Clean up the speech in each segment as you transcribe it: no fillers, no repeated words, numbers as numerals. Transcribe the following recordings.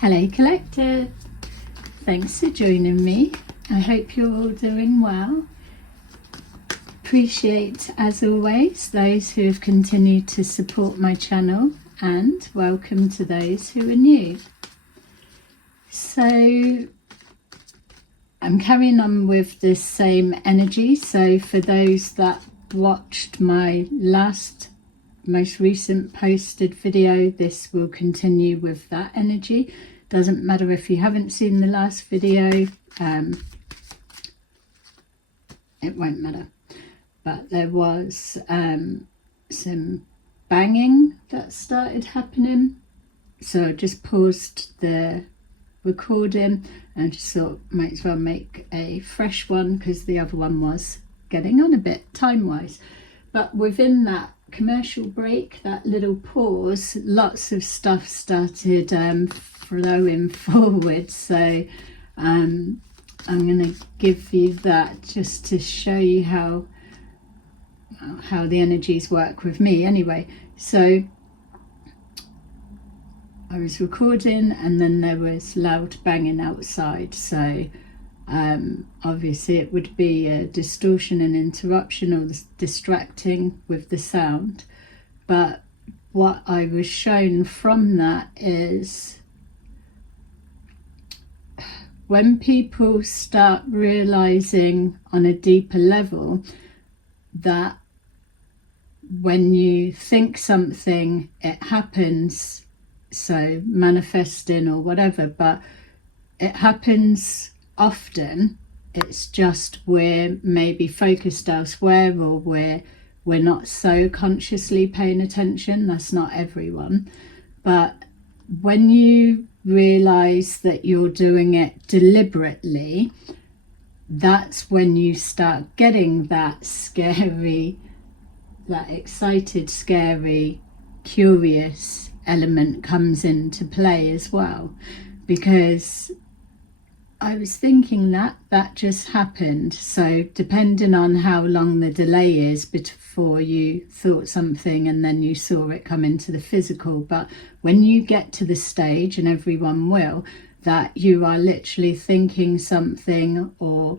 Hello Collective, thanks for joining me. I hope you're all doing well. Appreciate as always those who have continued to support my channel, and welcome to those who are new. So I'm carrying on with this same energy, so for those that watched my most recent posted video, this will continue with that energy. Doesn't matter if you haven't seen the last video, it won't matter. But there was some banging that started happening, so I just paused the recording and just thought might as well make a fresh one because the other one was getting on a bit time wise. But within that commercial break, that little pause, lots of stuff started flowing forward, so I'm going to give you that just to show you how the energies work with me anyway. So I was recording and then there was loud banging outside, so obviously it would be a distortion and interruption or distracting with the sound. But what I was shown from that is when people start realizing on a deeper level that when you think something, it happens, so manifesting or whatever, but it happens often. It's just we're maybe focused elsewhere, or we're not so consciously paying attention. That's not everyone. But when you realize that you're doing it deliberately, that's when you start getting that scary, that excited, scary, curious element comes into play as well. Because I was thinking that just happened, so depending on how long the delay is before you thought something and then you saw it come into the physical, but when you get to the stage, and everyone will, that you are literally thinking something or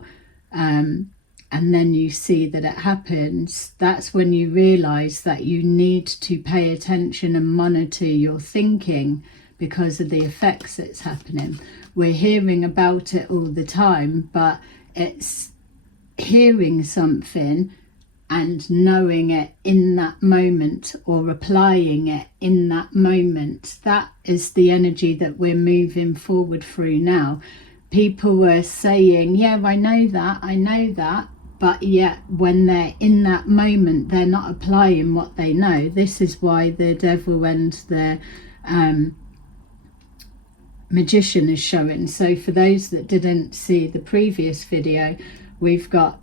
and then you see that it happens, that's when you realize that you need to pay attention and monitor your thinking because of the effects that's happening. We're hearing about it all the time, but it's hearing something and knowing it in that moment or applying it in that moment. That is the energy that we're moving forward through now. People were saying, yeah, I know that, but yet when they're in that moment, they're not applying what they know. This is why the devil and the magician is showing. So for those that didn't see the previous video, we've got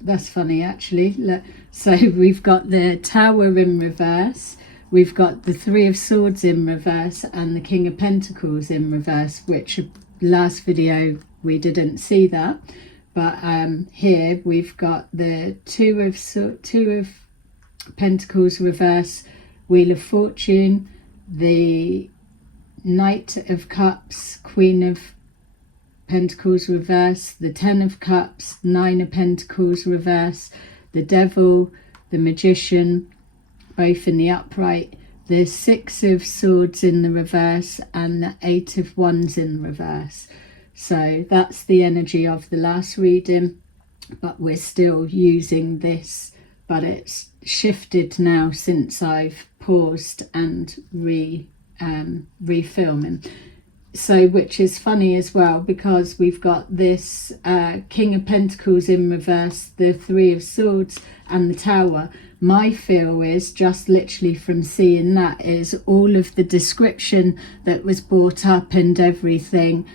that's funny actually, look, so we've got the Tower in reverse, we've got the Three of Swords in reverse, and the King of Pentacles in reverse, which last video we didn't see that. But here we've got the Two of Pentacles reverse, Wheel of Fortune, the Knight of Cups, Queen of Pentacles reverse, the Ten of Cups, Nine of Pentacles reverse, the Devil, the Magician, both in the upright, the Six of Swords in the reverse, and the Eight of Wands in reverse. So that's the energy of the last reading, but we're still using this, but it's shifted now since I've paused and refilming. So, which is funny as well, because we've got this King of Pentacles in reverse, the Three of Swords, and the Tower. My feel is, just literally from seeing that, is all of the description that was brought up and everything,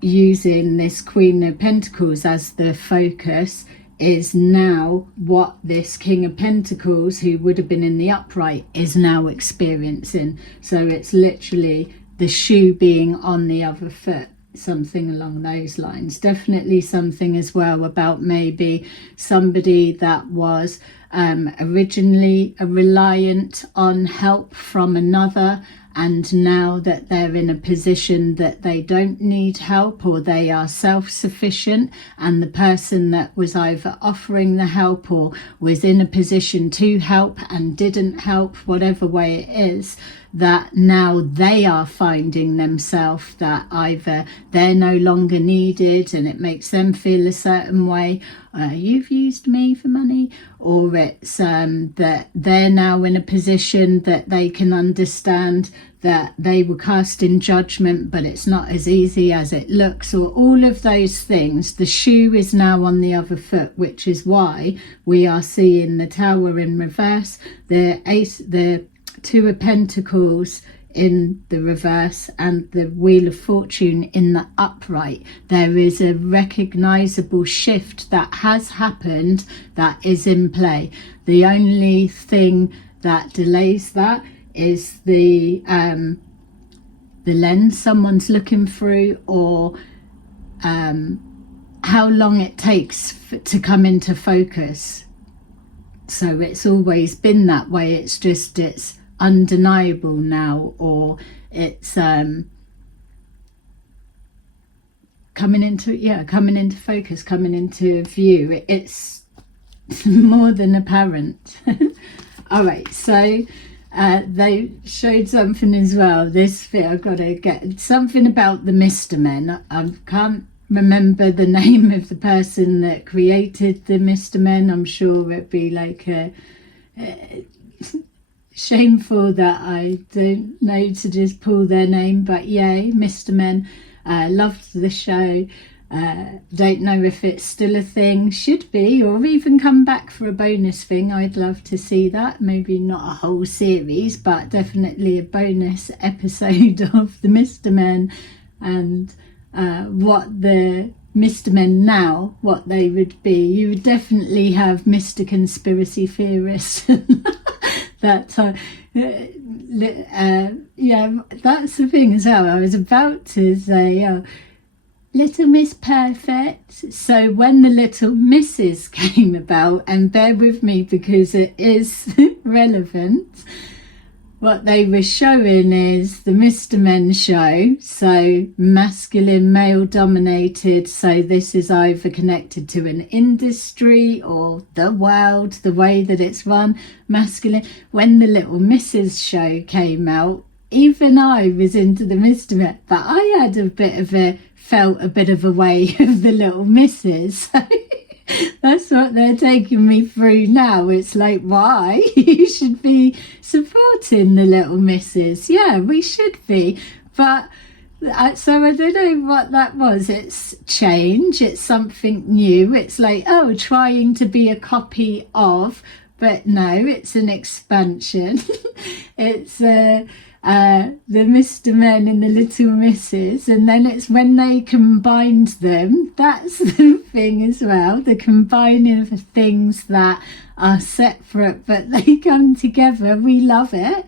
using this Queen of Pentacles as the focus, is now what this King of Pentacles, who would have been in the upright, is now experiencing. So it's literally the shoe being on the other foot, something along those lines. Definitely something as well about maybe somebody that was originally reliant on help from another, and now that they're in a position that they don't need help, or they are self-sufficient, and the person that was either offering the help or was in a position to help and didn't help, whatever way it is, that now they are finding themselves that either they're no longer needed and it makes them feel a certain way, you've used me for money, or it's that they're now in a position that they can understand that they were cast in judgment, but it's not as easy as it looks, or all of those things. The shoe is now on the other foot, which is why we are seeing the Tower in reverse, the Two of Pentacles in the reverse, and the Wheel of Fortune in the upright. There is a recognizable shift that has happened, that is in play. The only thing that delays that is the lens someone's looking through, or how long it takes to come into focus. So it's always been that way, it's just it's undeniable now, or it's coming into focus, coming into view. It's more than apparent. All right, so they showed something as well. This bit I've got to get something about the Mr. Men. I can't remember the name of the person that created the Mr. Men. I'm sure it'd be like a shameful that I don't know to just pull their name, but yay, Mr. Men. Loved the show. Don't know if it's still a thing, should be, or even come back for a bonus thing. I'd love to see that. Maybe not a whole series, but definitely a bonus episode of the Mr. Men, and what the Mr. Men now, what they would be. You would definitely have Mr. Conspiracy Theorist. That yeah, that's the thing as well. I was about to say Little Miss Perfect. So when the Little Misses came about, and bear with me because it is relevant, what they were showing is the Mr. Men show, so masculine, male dominated. So this is either connected to an industry or the world, the way that it's run, masculine. When the Little Misses show came out, even I was into the Mr. Men, but I had felt a bit of a way of the Little Misses. That's what they're taking me through now. It's like, why? You should be supporting the Little Misses. Yeah, we should be. But so I don't know what that was. It's change. It's something new. It's like, oh, trying to be a copy of. But no, it's an expansion. It's the Mr. Men and the Little Misses, and then it's when they combined them, that's the thing as well, the combining of things that are separate but they come together. We love it.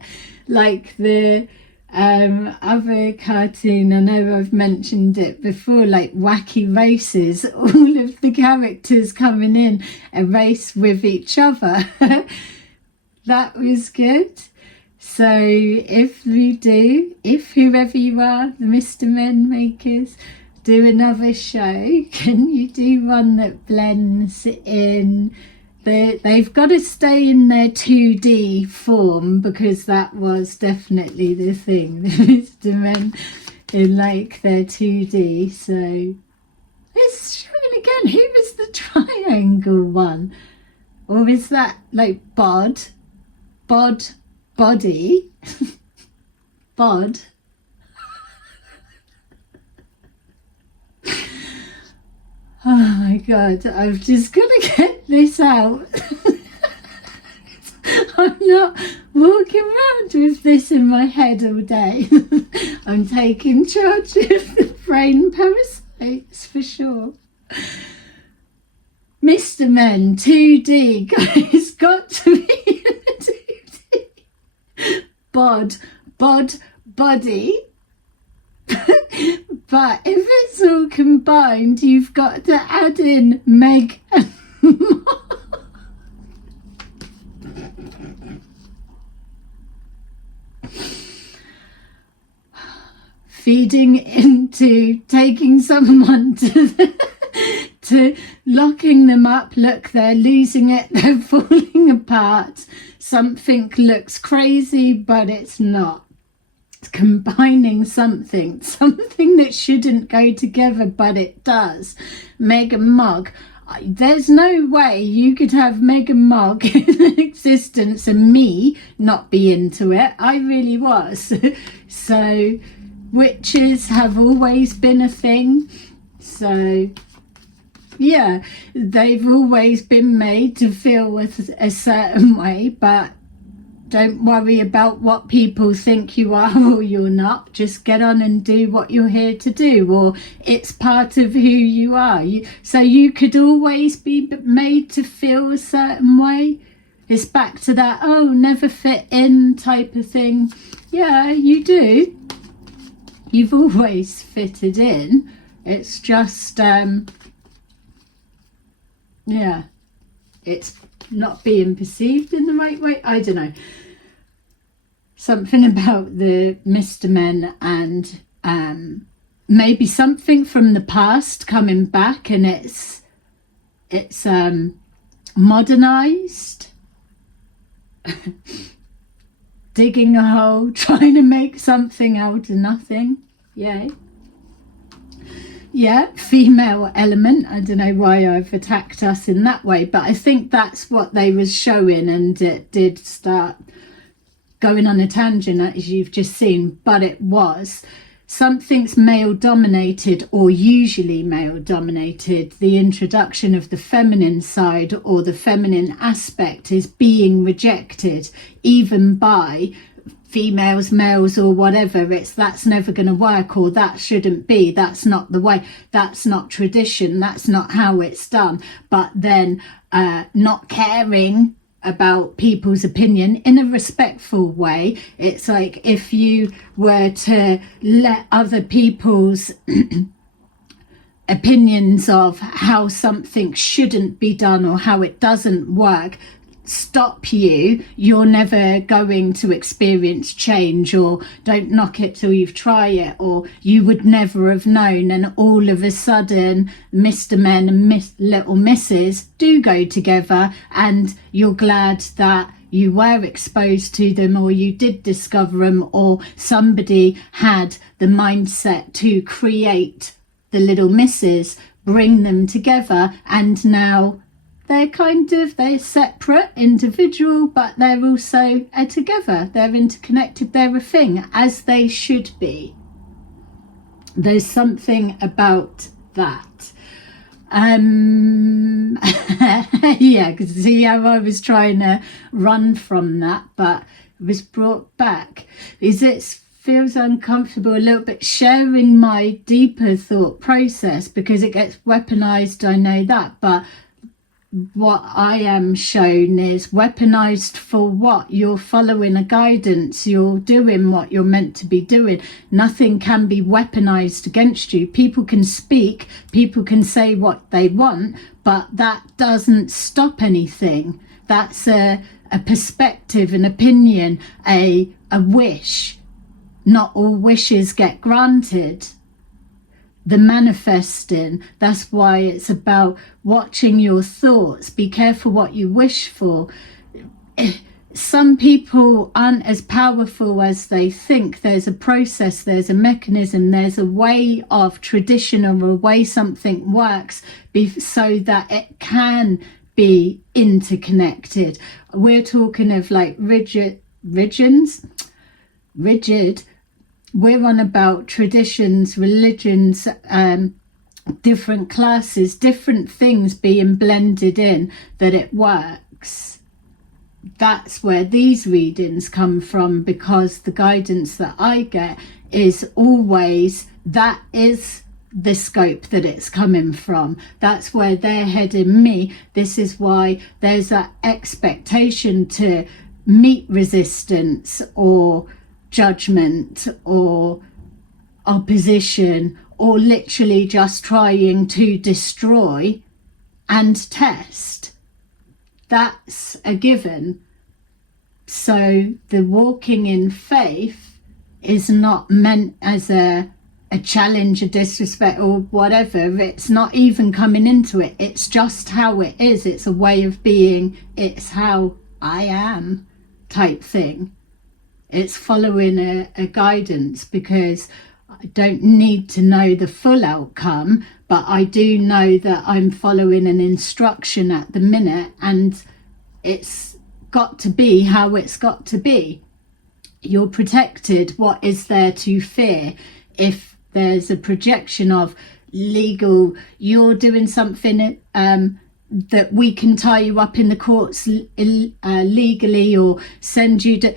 Like the other cartoon, I know I've mentioned it before, like Wacky Races, all of the characters coming in a race with each other. That was good. So if whoever you are, the Mr. Men makers, do another show, can you do one that blends in? They've got to stay in their 2D form, because that was definitely the thing, the Mr. Men in like their 2D. So it's showing again, who was the triangle one? Or is that like body? Bod. Oh my god, I've just got to get this out. I'm not walking around with this in my head all day. I'm taking charge of the brain parasites for sure. Mr. Men 2D, guys, got to be in a 2D. Body. But if it's all combined, you've got to add in Meg and Mark. feeding into taking someone to locking them up. Look, they're losing it, they're falling apart. Something looks crazy, but it's not. It's combining something that shouldn't go together, but it does. Meg and Mog. There's no way you could have Meg and Mog in existence and me not be into it. I really was. So witches have always been a thing. So yeah, they've always been made to feel a certain way, but don't worry about what people think you are or you're not. Just get on and do what you're here to do, or it's part of who you are. So you could always be made to feel a certain way. It's back to that, oh, never fit in type of thing. Yeah, you do. You've always fitted in. It's just, yeah, it's not being perceived in the right way. I don't know. Something about the Mr. Men and maybe something from the past coming back, and it's modernized. Digging a hole, trying to make something out of nothing. Yay. Yeah, female element. I don't know why I've attacked us in that way, but I think that's what they was showing, and it did start going on a tangent, as you've just seen. But it was something's male dominated, or usually male dominated. The introduction of the feminine side or the feminine aspect is being rejected, even by females, males, or whatever. That's never going to work, or that shouldn't be, that's not the way, that's not tradition, that's not how it's done. But then not caring about people's opinion in a respectful way. It's like if you were to let other people's opinions of how something shouldn't be done or how it doesn't work stop you, you're never going to experience change. Or don't knock it till you've tried it, or you would never have known. And all of a sudden Mr. Men and Little Misses do go together, and you're glad that you were exposed to them, or you did discover them, or somebody had the mindset to create the Little Misses, bring them together, and now they're separate, individual, but they're also together. They're interconnected. They're a thing, as they should be. There's something about that. Yeah, because see how I was trying to run from that, but it was brought back. Feels uncomfortable a little bit sharing my deeper thought process, because it gets weaponized, I know that, but what I am shown is weaponized for what? You're following a guidance, you're doing what you're meant to be doing. Nothing can be weaponized against you. People can speak, people can say what they want, but that doesn't stop anything. That's a perspective, an opinion, a wish. Not all wishes get granted. The manifesting, that's why it's about watching your thoughts. Be careful what you wish for. Some people aren't as powerful as they think. There's a process, there's a mechanism, there's a way of tradition, or a way something works so that it can be interconnected. We're talking of like rigid. We're on about traditions, religions, different classes, different things being blended in, that it works. That's where these readings come from, because the guidance that I get is always, that is the scope that it's coming from. That's where they're heading me. This is why there's that expectation to meet resistance or judgment or opposition, or literally just trying to destroy and test. That's a given. So the walking in faith is not meant as a a challenge, a disrespect or whatever. It's not even coming into it. It's just how it is. It's a way of being. It's how I am type thing. It's following a guidance, because I don't need to know the full outcome, but I do know that I'm following an instruction at the minute, and it's got to be how it's got to be. You're protected. What is there to fear? If there's a projection of legal, you're doing something that we can tie you up in the courts legally, or send you to,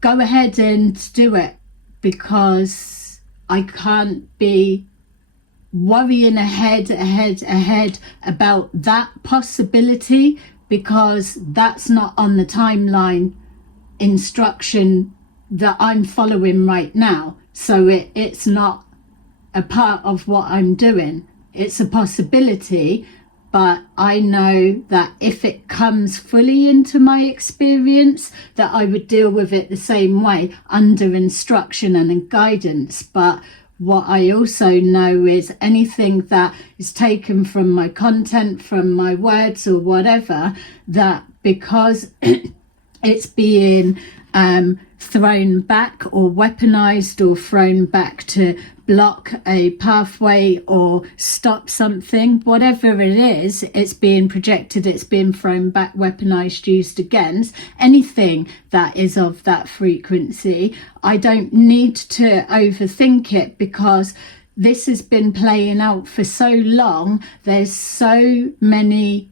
go ahead and do it, because I can't be worrying ahead about that possibility, because that's not on the timeline instruction that I'm following right now. So it's not a part of what I'm doing. It's a possibility, but I know that if it comes fully into my experience, that I would deal with it the same way, under instruction and guidance. But what I also know is anything that is taken from my content, from my words or whatever, that because it's being thrown back or weaponized or thrown back to block a pathway or stop something, whatever it is, it's being projected, it's being thrown back, weaponized, used against anything that is of that frequency. I don't need to overthink it, because this has been playing out for so long. There's so many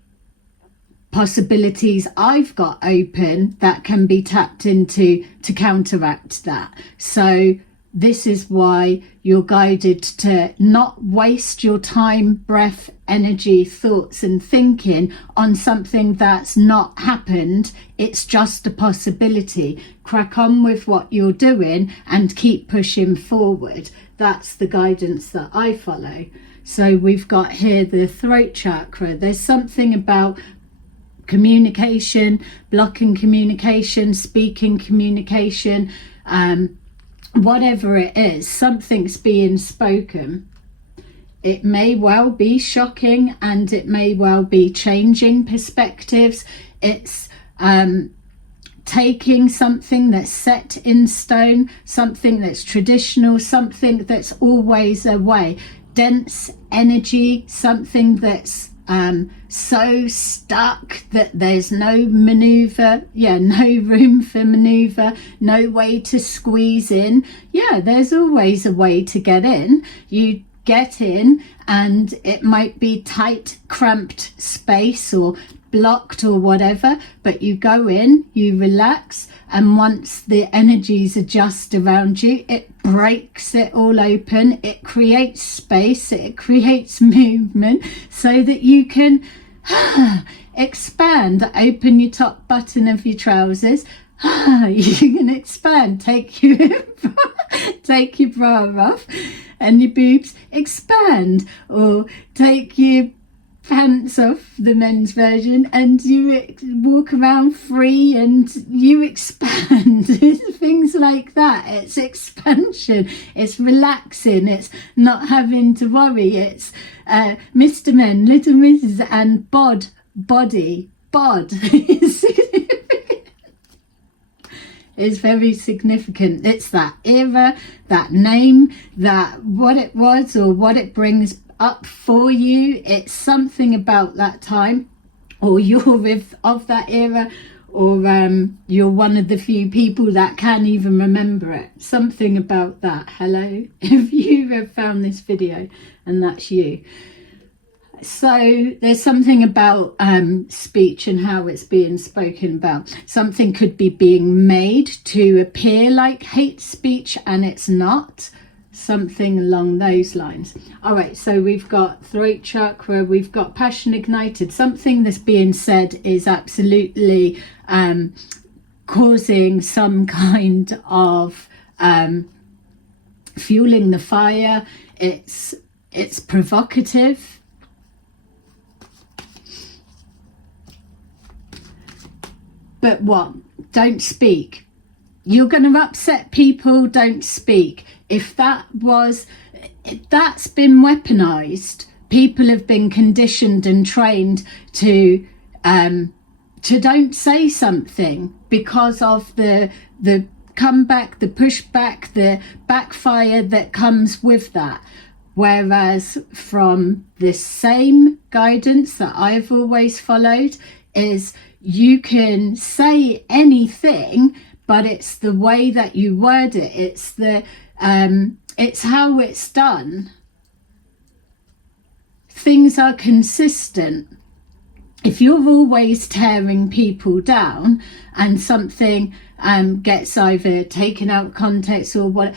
possibilities I've got open that can be tapped into to counteract that. So this is why you're guided to not waste your time, breath, energy, thoughts and thinking on something that's not happened. It's just a possibility. Crack on with what you're doing and keep pushing forward. That's the guidance that I follow. So we've got here the throat chakra. There's something about communication, blocking communication, speaking communication, whatever it is, something's being spoken. It may well be shocking, and it may well be changing perspectives. It's taking something that's set in stone, something that's traditional, something that's always a way, dense energy, something that's so stuck that there's no maneuver, no room for maneuver, no way to squeeze in. There's always a way to get in. You get in, and it might be tight, cramped space or blocked or whatever, but you go in, you relax, and once the energies adjust around you, it breaks it all open. It creates space, it creates movement, so that you can expand. Open your top button of your trousers. You can expand. Take your bra off and your boobs expand, or take your pants off, the men's version, and you walk around free and you expand. Things like that. It's expansion, it's relaxing, it's not having to worry. It's Mr. Men, Little Mrs. and bod. Is very significant. It's that era, that name, that what it was or what it brings up for you. It's something about that time, or you're of that era, or you're one of the few people that can even remember it. Something about that. Hello, if you have found this video and that's you. So there's something about speech and how it's being spoken about. Something could be being made to appear like hate speech and it's not. Something along those lines. All right, so we've got throat chakra, we've got passion ignited. Something that's being said is absolutely causing some kind of fueling the fire. It's provocative. But what? Don't speak. you're going to upset people, don't speak. If that's been weaponized, people have been conditioned and trained to don't say something because of the comeback, the pushback, the backfire that comes with that. Whereas from the same guidance that I've always followed is you can say anything, but it's the way that you word it. It's how it's done. Things are consistent. If you're always tearing people down and something gets either taken out of context or what,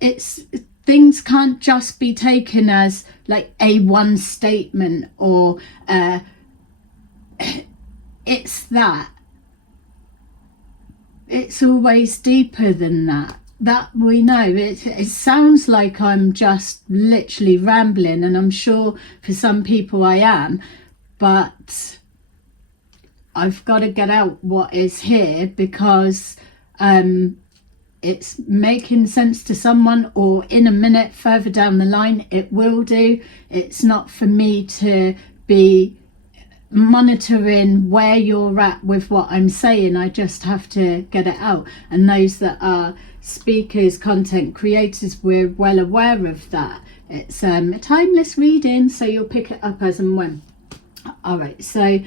it's things can't just be taken as like a one statement or it's that. It's always deeper than that. That we know. It sounds like I'm just literally rambling, and I'm sure for some people I am, but I've got to get out what is here because it's making sense to someone, or in a minute further down the line it will do. It's not for me to be monitoring where you're at with what I'm saying. I just have to get it out, and those that are speakers, content creators, we're well aware of that. It's a timeless reading, so you'll pick it up as and when. All right, so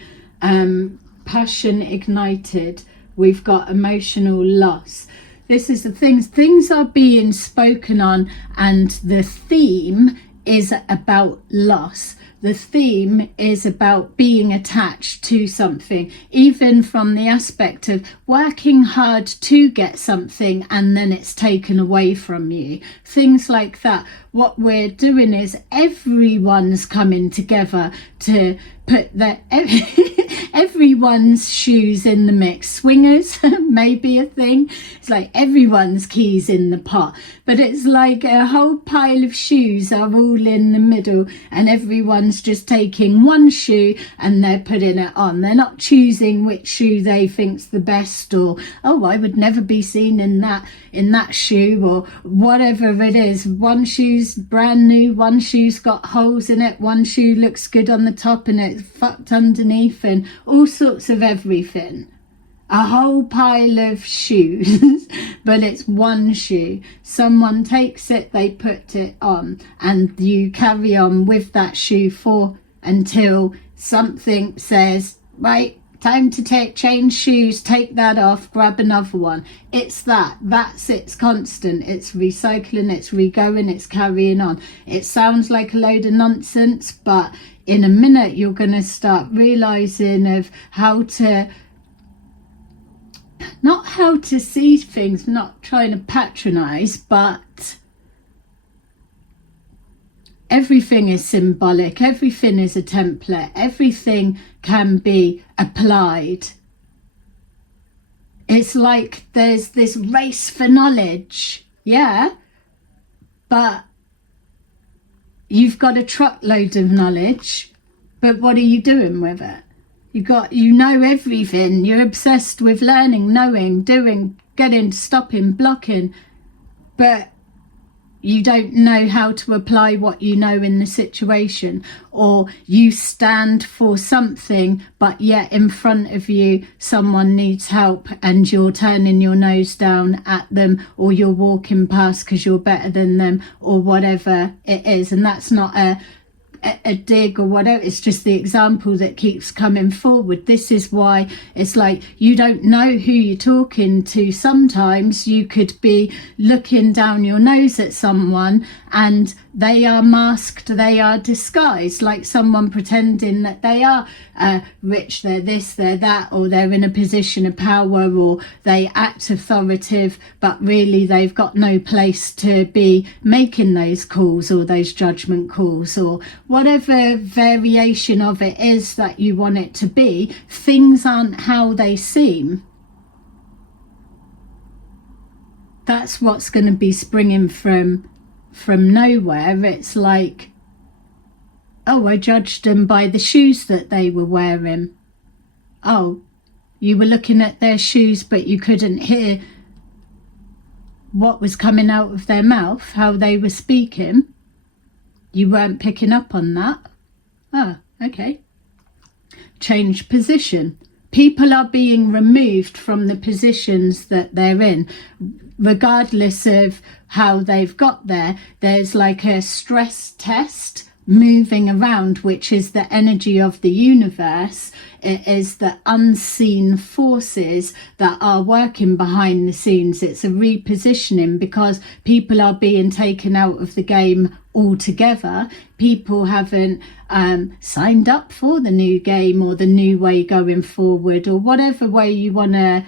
passion ignited, we've got emotional loss. This is the things are being spoken on, and the theme is about loss. The theme is about being attached to something, even from the aspect of working hard to get something and then it's taken away from you. Things like that. What we're doing is everyone's coming together to put everyone's shoes in the mix. Swingers may be a thing. It's like everyone's keys in the pot, but it's like a whole pile of shoes are all in the middle, and everyone's just taking one shoe and they're putting it on. They're not choosing which shoe they think's the best, or oh, I would never be seen in that shoe, or whatever it is. One shoe's brand new, one shoe's got holes in it, one shoe looks good on the top and it's fucked underneath, and all sorts of everything. A whole pile of shoes, but it's one shoe. Someone takes it, they put it on, and you carry on with that shoe until something says, right, time to change shoes, take that off, grab another one. It's that's it's constant. It's recycling, it's regoing, it's carrying on. It sounds like a load of nonsense, but in a minute you're going to start realizing of not how to see things, not trying to patronize, but everything is symbolic, everything is a template, everything can be applied. It's like there's this race for knowledge, yeah, but you've got a truckload of knowledge, but what are you doing with it? You know everything, you're obsessed with learning, knowing, doing, getting, stopping, blocking, but you don't know how to apply what you know in the situation. Or you stand for something, but yet in front of you someone needs help and you're turning your nose down at them, or you're walking past because you're better than them, or whatever it is. And that's not a dig or whatever, it's just the example that keeps coming forward. This is why it's like you don't know who you're talking to. Sometimes you could be looking down your nose at someone and they are masked, they are disguised, like someone pretending that they are rich, they're this, they're that, or they're in a position of power, or they act authoritative, but really they've got no place to be making those calls or those judgment calls, or whatever variation of it is that you want it to be. Things aren't how they seem. That's what's going to be springing from nowhere. It's like, oh, I judged them by the shoes that they were wearing. Oh, you were looking at their shoes, but you couldn't hear what was coming out of their mouth, how they were speaking. You weren't picking up on that. Ah, okay. Change position. People are being removed from the positions that they're in, regardless of how they've got there. There's like a stress test moving around, which is the energy of the universe. It is the unseen forces that are working behind the scenes. It's a repositioning because people are being taken out of the game altogether. People haven't signed up for the new game or the new way going forward, or whatever way you want to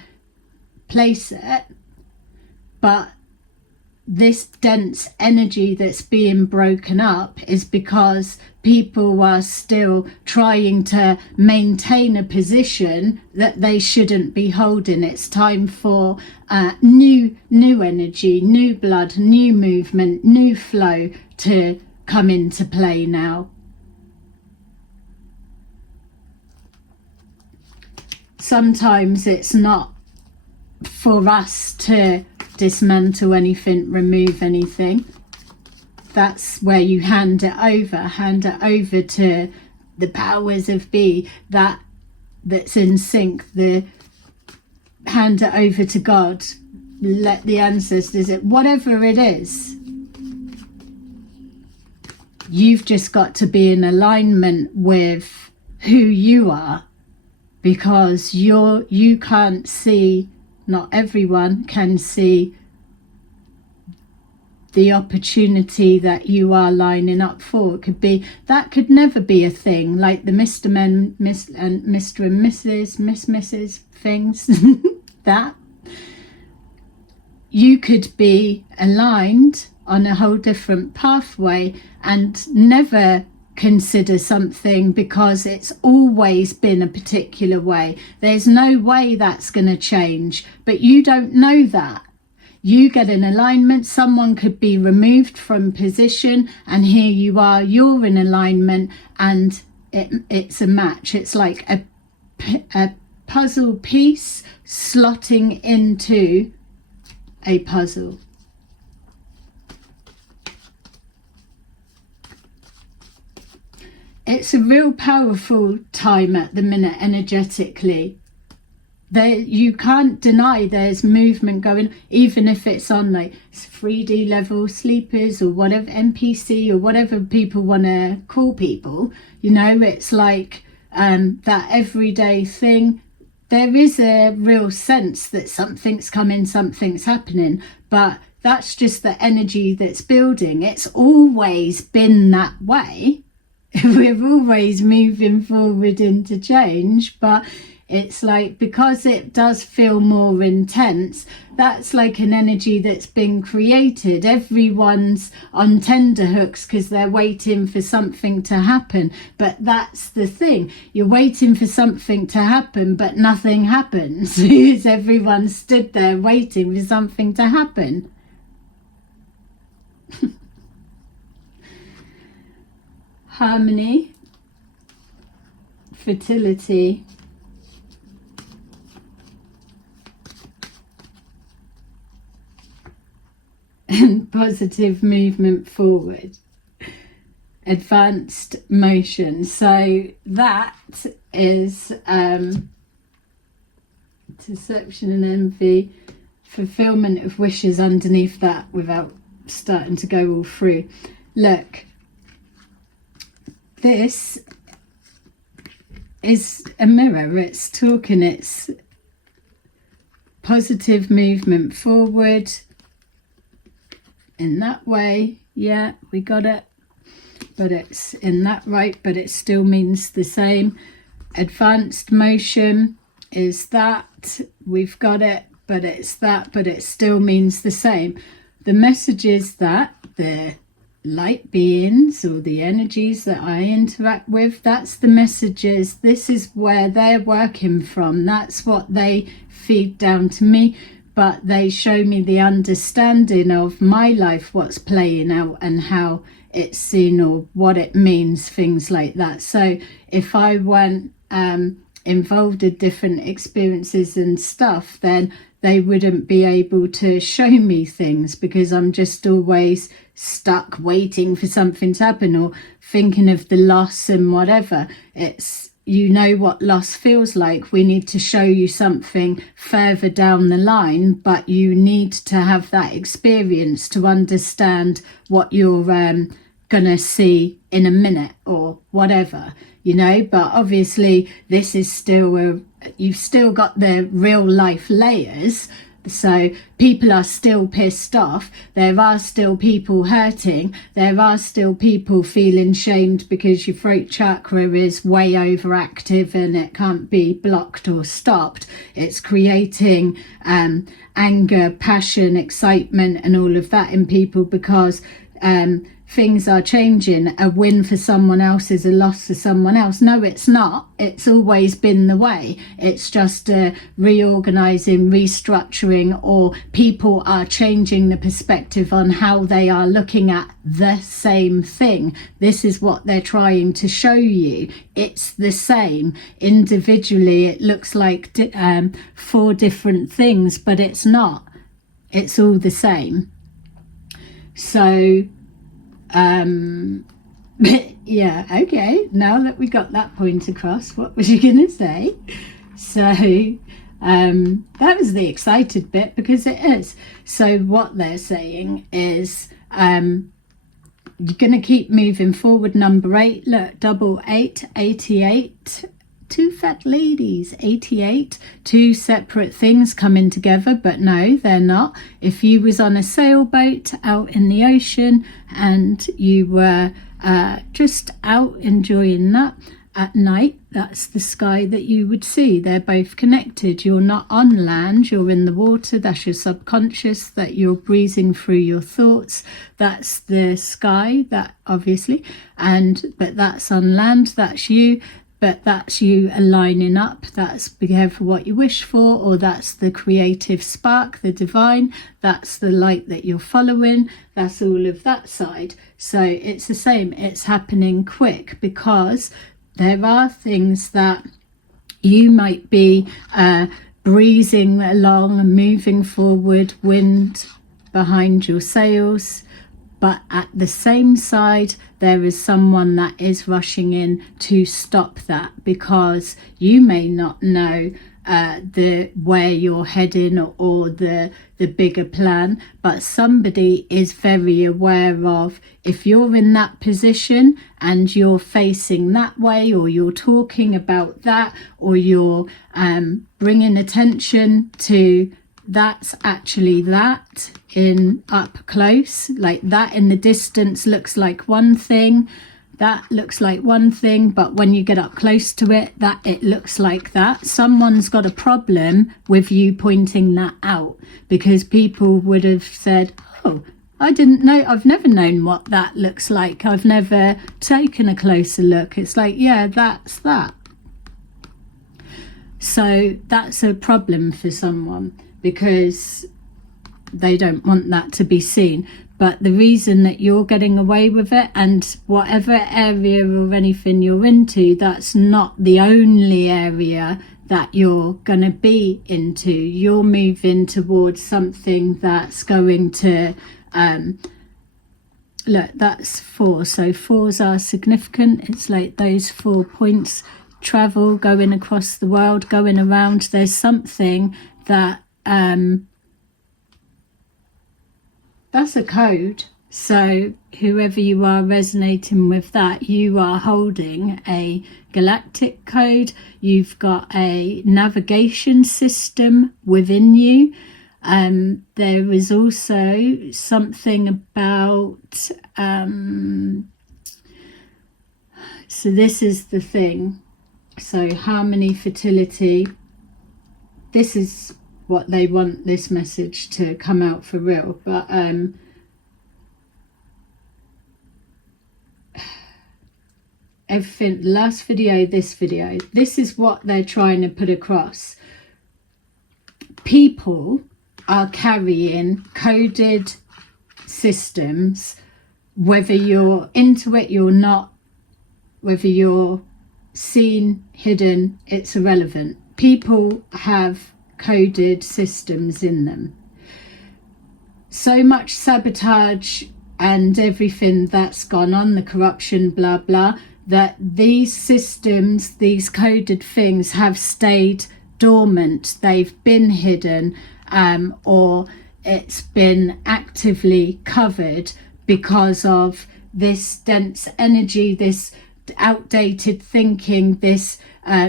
place it. But this dense energy that's being broken up is because people are still trying to maintain a position that they shouldn't be holding. It's time for new energy, new blood, new movement, new flow to come into play now. Sometimes it's not for us to dismantle anything, remove anything. That's where you hand it over to the powers of be, that's in sync. Hand it over to God, let the ancestors, whatever it is. You've just got to be in alignment with who you are, because you can't see, not everyone can see the opportunity that you are lining up for. It could be, that could never be a thing, like the Mr. Men, Mr. and Mrs. things. That you could be aligned on a whole different pathway and never consider something because it's always been a particular way. There's no way that's going to change, but you don't know that. You get in alignment, someone could be removed from position, and here you are, you're in alignment, and it's a match. It's like a puzzle piece slotting into a puzzle. It's a real powerful time at the minute energetically. You can't deny there's movement going, even if it's on like 3D level, sleepers or whatever, NPC or whatever people want to call people. You know, it's like that everyday thing. There is a real sense that something's coming, something's happening, but that's just the energy that's building. It's always been that way. We're always moving forward into change, but it's like, because it does feel more intense, that's like an energy that's been created. Everyone's on tenterhooks because they're waiting for something to happen. But that's the thing. You're waiting for something to happen, but nothing happens. Because everyone stood there waiting for something to happen. Harmony, fertility, and positive movement forward, advanced motion. So that is deception and envy, fulfillment of wishes underneath that, without starting to go all through. Look, this is a mirror. It's talking, it's positive movement forward in that way. Yeah, we got it, but it's in that right, but it still means the same. Advanced motion is that, we've got it, but it's that, but it still means the same. The message is that the light beings or the energies that I interact with, that's the messages. This is where they're working from. That's what they feed down to me. But they show me the understanding of my life, what's playing out and how it's seen or what it means, things like that. So if I weren't involved in different experiences and stuff, then they wouldn't be able to show me things, because I'm just always stuck waiting for something to happen or thinking of the loss and whatever. It's, you know what loss feels like. We need to show you something further down the line, but you need to have that experience to understand what you're gonna see in a minute or whatever, you know. But obviously this is still you've still got the real life layers. So people are still pissed off, there are still people hurting, there are still people feeling shamed because your throat chakra is way overactive and it can't be blocked or stopped. It's creating anger, passion, excitement and all of that in people, because things are changing. A win for someone else is a loss for someone else. No, it's not. It's always been the way. It's just reorganizing, restructuring, or people are changing the perspective on how they are looking at the same thing. This is what they're trying to show you. It's the same. Individually, it looks like 4 different things, but it's not. It's all the same. So yeah, okay, now that we got that point across, what was you gonna say? So that was the excited bit, because it is. So what they're saying is you're gonna keep moving forward. Number 8, look, 88, 88, 2 fat ladies, 88, 2 separate things coming together, but no, they're not. If you was on a sailboat out in the ocean and you were just out enjoying that at night, that's the sky that you would see. They're both connected. You're not on land, you're in the water. That's your subconscious, that you're breezing through your thoughts. That's the sky, that obviously, but that's on land, that's you. But that's you aligning up. That's be careful what you wish for, or that's the creative spark, the divine. That's the light that you're following. That's all of that side. So it's the same. It's happening quick, because there are things that you might be breezing along and moving forward, wind behind your sails. But at the same side, there is someone that is rushing in to stop that, because you may not know the where you're heading or the bigger plan, but somebody is very aware of, if you're in that position and you're facing that way, or you're talking about that, or you're bringing attention to that's actually that in up close, like that in the distance looks like one thing, that looks like one thing, but when you get up close to it, that it looks like that. Someone's got a problem with you pointing that out, because people would have said, oh, I didn't know, I've never known what that looks like, I've never taken a closer look. It's like, yeah, that's that. So that's a problem for someone, because they don't want that to be seen. But the reason that you're getting away with it, and whatever area or anything you're into, that's not the only area that you're going to be into. You're moving towards something that's going to look, that's 4, so 4s are significant. It's like those 4 points: travel, going across the world, going around. There's something that that's a code. So whoever you are resonating with that, you are holding a galactic code. You've got a navigation system within you. There is also something about so this is the thing. So harmony, fertility, this is what they want this message to come out for real. But everything, last video, this video, this is what they're trying to put across. People are carrying coded systems, whether you're into it, you're not, whether you're seen, hidden, it's irrelevant. People have coded systems in them. So much sabotage and everything that's gone on, the corruption, blah blah, that these systems, these coded things have stayed dormant. They've been hidden, or it's been actively covered because of this dense energy, this outdated thinking, this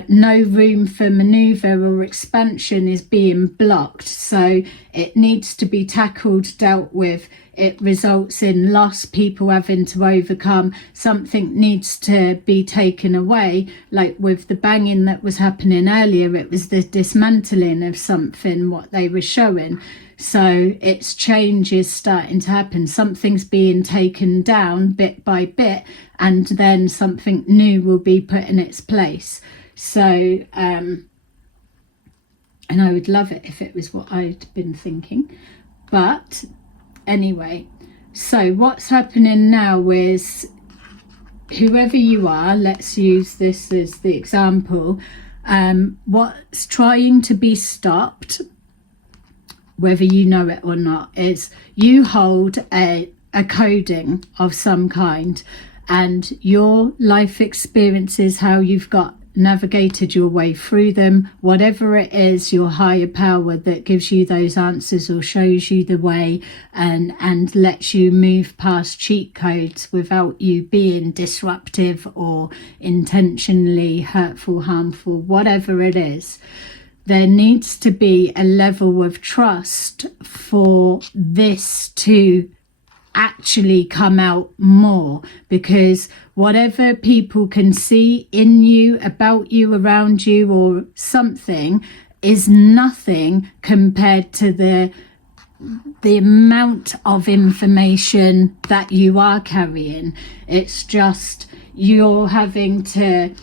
no room for maneuver or expansion is being blocked. So it needs to be tackled, dealt with. It results in loss, people having to overcome. Something needs to be taken away, like with the banging that was happening earlier. It was the dismantling of something, what they were showing. So its change is starting to happen. Something's being taken down bit by bit, and then something new will be put in its place. So, and I would love it if it was what I'd been thinking. But anyway, so what's happening now is, whoever you are, let's use this as the example, what's trying to be stopped, whether you know it or not, is you hold a coding of some kind, and your life experiences, how you've got navigated your way through them, whatever it is, your higher power that gives you those answers or shows you the way, and lets you move past cheat codes without you being disruptive or intentionally hurtful, harmful, whatever it is. There needs to be a level of trust for this to actually come out more, because whatever people can see in you, about you, around you, or something, is nothing compared to the amount of information that you are carrying. It's just you're having to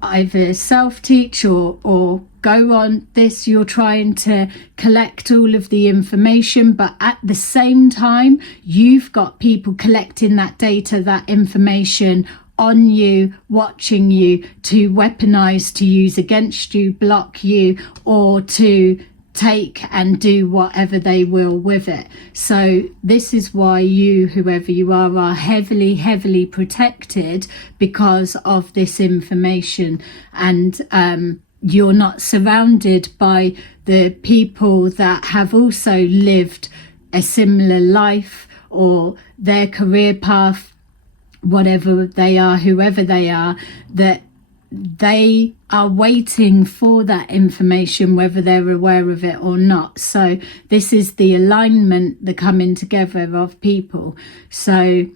either self-teach or go on this. You're trying to collect all of the information, but at the same time you've got people collecting that data, that information on you, watching you, to weaponize, to use against you, block you, or to take and do whatever they will with it. So this is why you, whoever you are heavily protected because of this information. And you're not surrounded by the people that have also lived a similar life, or their career path, whatever they are, whoever they are, that they are waiting for that information, whether they're aware of it or not. So this is the alignment, the coming together of people. So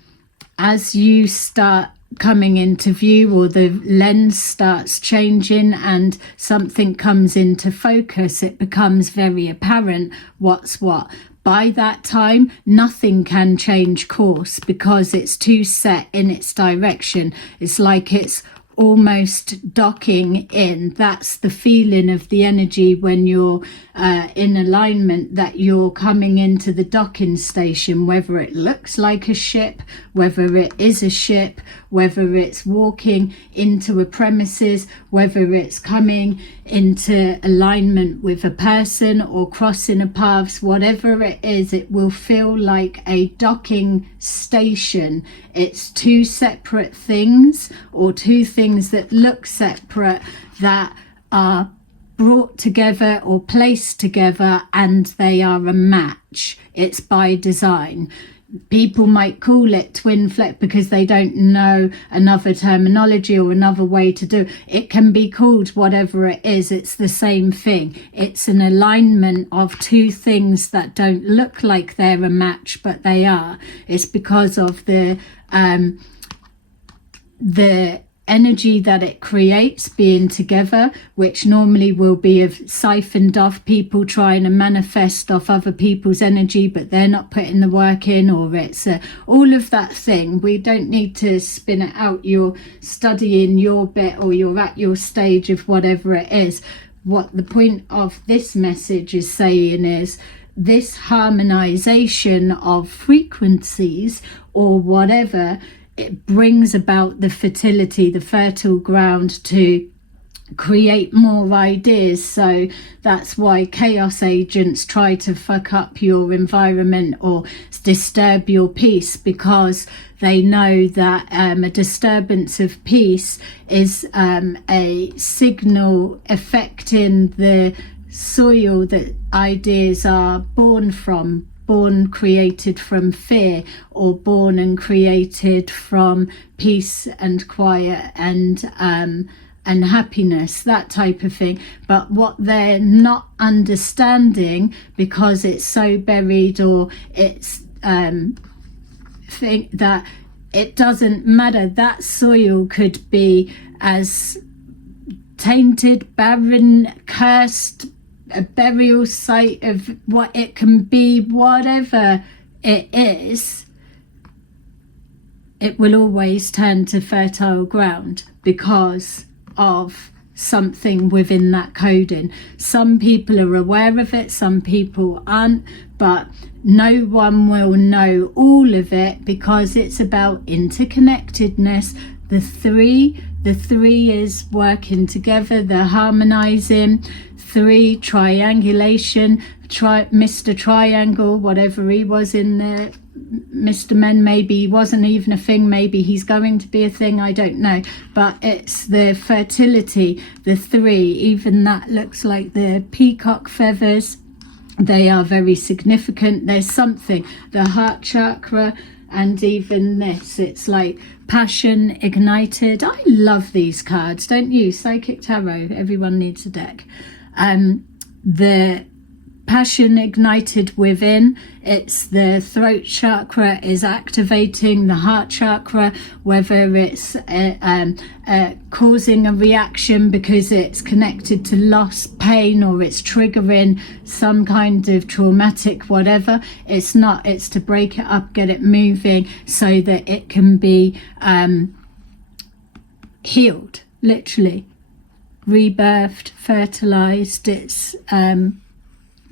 as you start coming into view, or the lens starts changing and something comes into focus, it becomes very apparent what's what. By that time, nothing can change course because it's too set in its direction. It's like it's almost docking in. That's the feeling of the energy when you're in alignment, that you're coming into the docking station, whether it looks like a ship, whether it is a ship, whether it's walking into a premises, whether it's coming into alignment with a person or crossing a paths, whatever it is, it will feel like a docking station. It's two separate things, or two things that look separate, that are brought together or placed together, and they are a match. It's by design. People might call it twin flame because they don't know another terminology or another way to do it. It can be called whatever it is. It's the same thing. It's an alignment of two things that don't look like they're a match, but they are. It's because of the energy that it creates being together, which normally will be siphoned off, people trying to manifest off other people's energy, but they're not putting the work in, or it's all of that thing. We don't need to spin it out. You're studying your bit, or you're at your stage of whatever it is. What the point of this message is saying is, this harmonization of frequencies or whatever, it brings about the fertility, the fertile ground to create more ideas. So that's why chaos agents try to fuck up your environment or disturb your peace, because they know that a disturbance of peace is a signal affecting the soil that ideas are born from, born created from fear, or born and created from peace and quiet and happiness, that type of thing. But what they're not understanding, because it's so buried, or it's think that it doesn't matter, that soil could be as tainted, barren, cursed, a burial site of what it can be, whatever it is, it will always turn to fertile ground because of something within that coding. Some people are aware of it, some people aren't, but no one will know all of it, because it's about interconnectedness. The three is working together, they're harmonizing. 3, triangulation. Mr. Triangle, whatever he was in the Mr. Men, maybe he wasn't even a thing, maybe he's going to be a thing, I don't know. But it's the fertility, the 3, even that looks like the peacock feathers. They are very significant. There's something, the heart chakra, and even this, it's like passion ignited. I love these cards, don't you? Psychic Tarot, everyone needs a deck. The passion ignited within, it's the throat chakra is activating the heart chakra, whether it's causing a reaction because it's connected to loss, pain, or it's triggering some kind of traumatic whatever. It's not, it's to break it up, get it moving so that it can be healed, literally rebirthed, fertilized. It's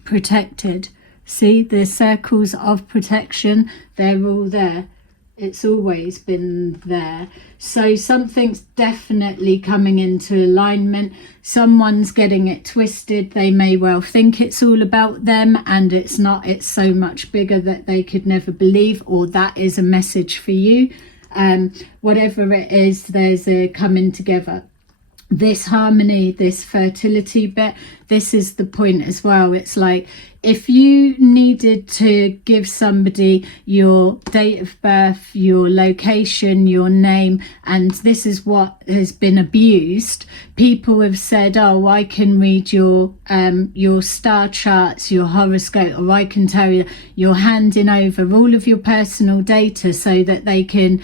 protected. See the circles of protection, they're all there. It's always been there. So something's definitely coming into alignment. Someone's getting it twisted. They may well think it's all about them, and it's not. It's so much bigger that they could never believe, or that is a message for you. Whatever it is, there's a coming together. This harmony, this fertility bit, this is the point as well. It's like, if you needed to give somebody your date of birth, your location, your name, and this is what has been abused, people have said, oh, I can read your star charts, your horoscope, or I can tell you, you're handing over all of your personal data so that they can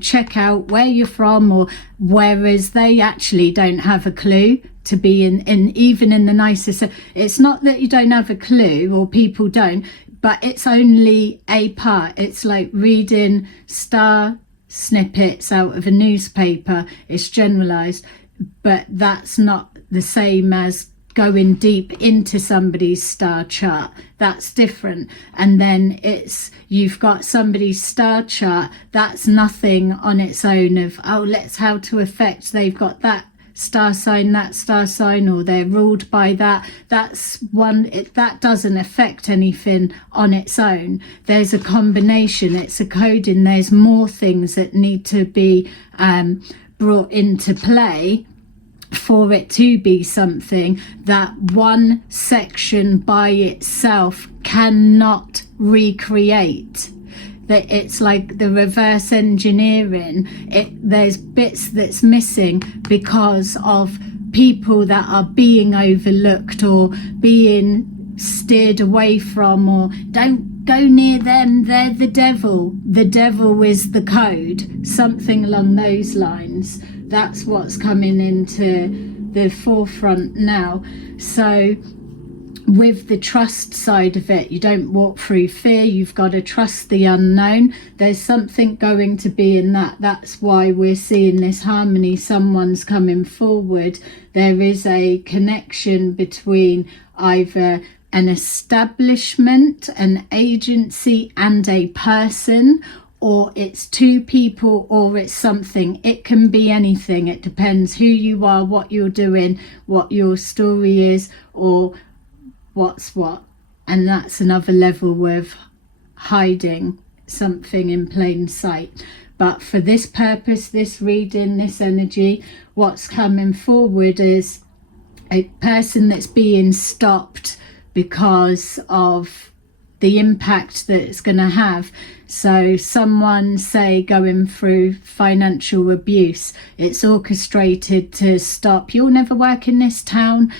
check out where you're from, or whereas they actually don't have a clue. To be in even in the nicest, it's not that you don't have a clue or people don't, but it's only a part. It's like reading star snippets out of a newspaper. It's generalized, but that's not the same as going deep into somebody's star chart. That's different. And then it's, you've got somebody's star chart, that's nothing on its own of, oh, let's how to affect, they've got that star sign, that star sign, or they're ruled by that. That's one, that doesn't affect anything on its own. There's a combination, it's a coding, there's more things that need to be brought into play for it to be something that one section by itself cannot recreate. That it's like the reverse engineering. There's bits that's missing because of people that are being overlooked or being steered away from, or don't go near them, they're the devil. The devil is the code, something along those lines. That's what's coming into the forefront now. So with the trust side of it, you don't walk through fear, you've got to trust the unknown. There's something going to be in that. That's why we're seeing this harmony. Someone's coming forward. There is a connection between either an establishment, an agency, and a person, or it's two people, or it's something. It can be anything. It depends who you are, what you're doing, what your story is, or what's what. And that's another level of hiding something in plain sight. But for this purpose, this reading, this energy, what's coming forward is a person that's being stopped because of the impact that it's going to have. So someone, say, going through financial abuse, it's orchestrated to stop. You'll never work in this town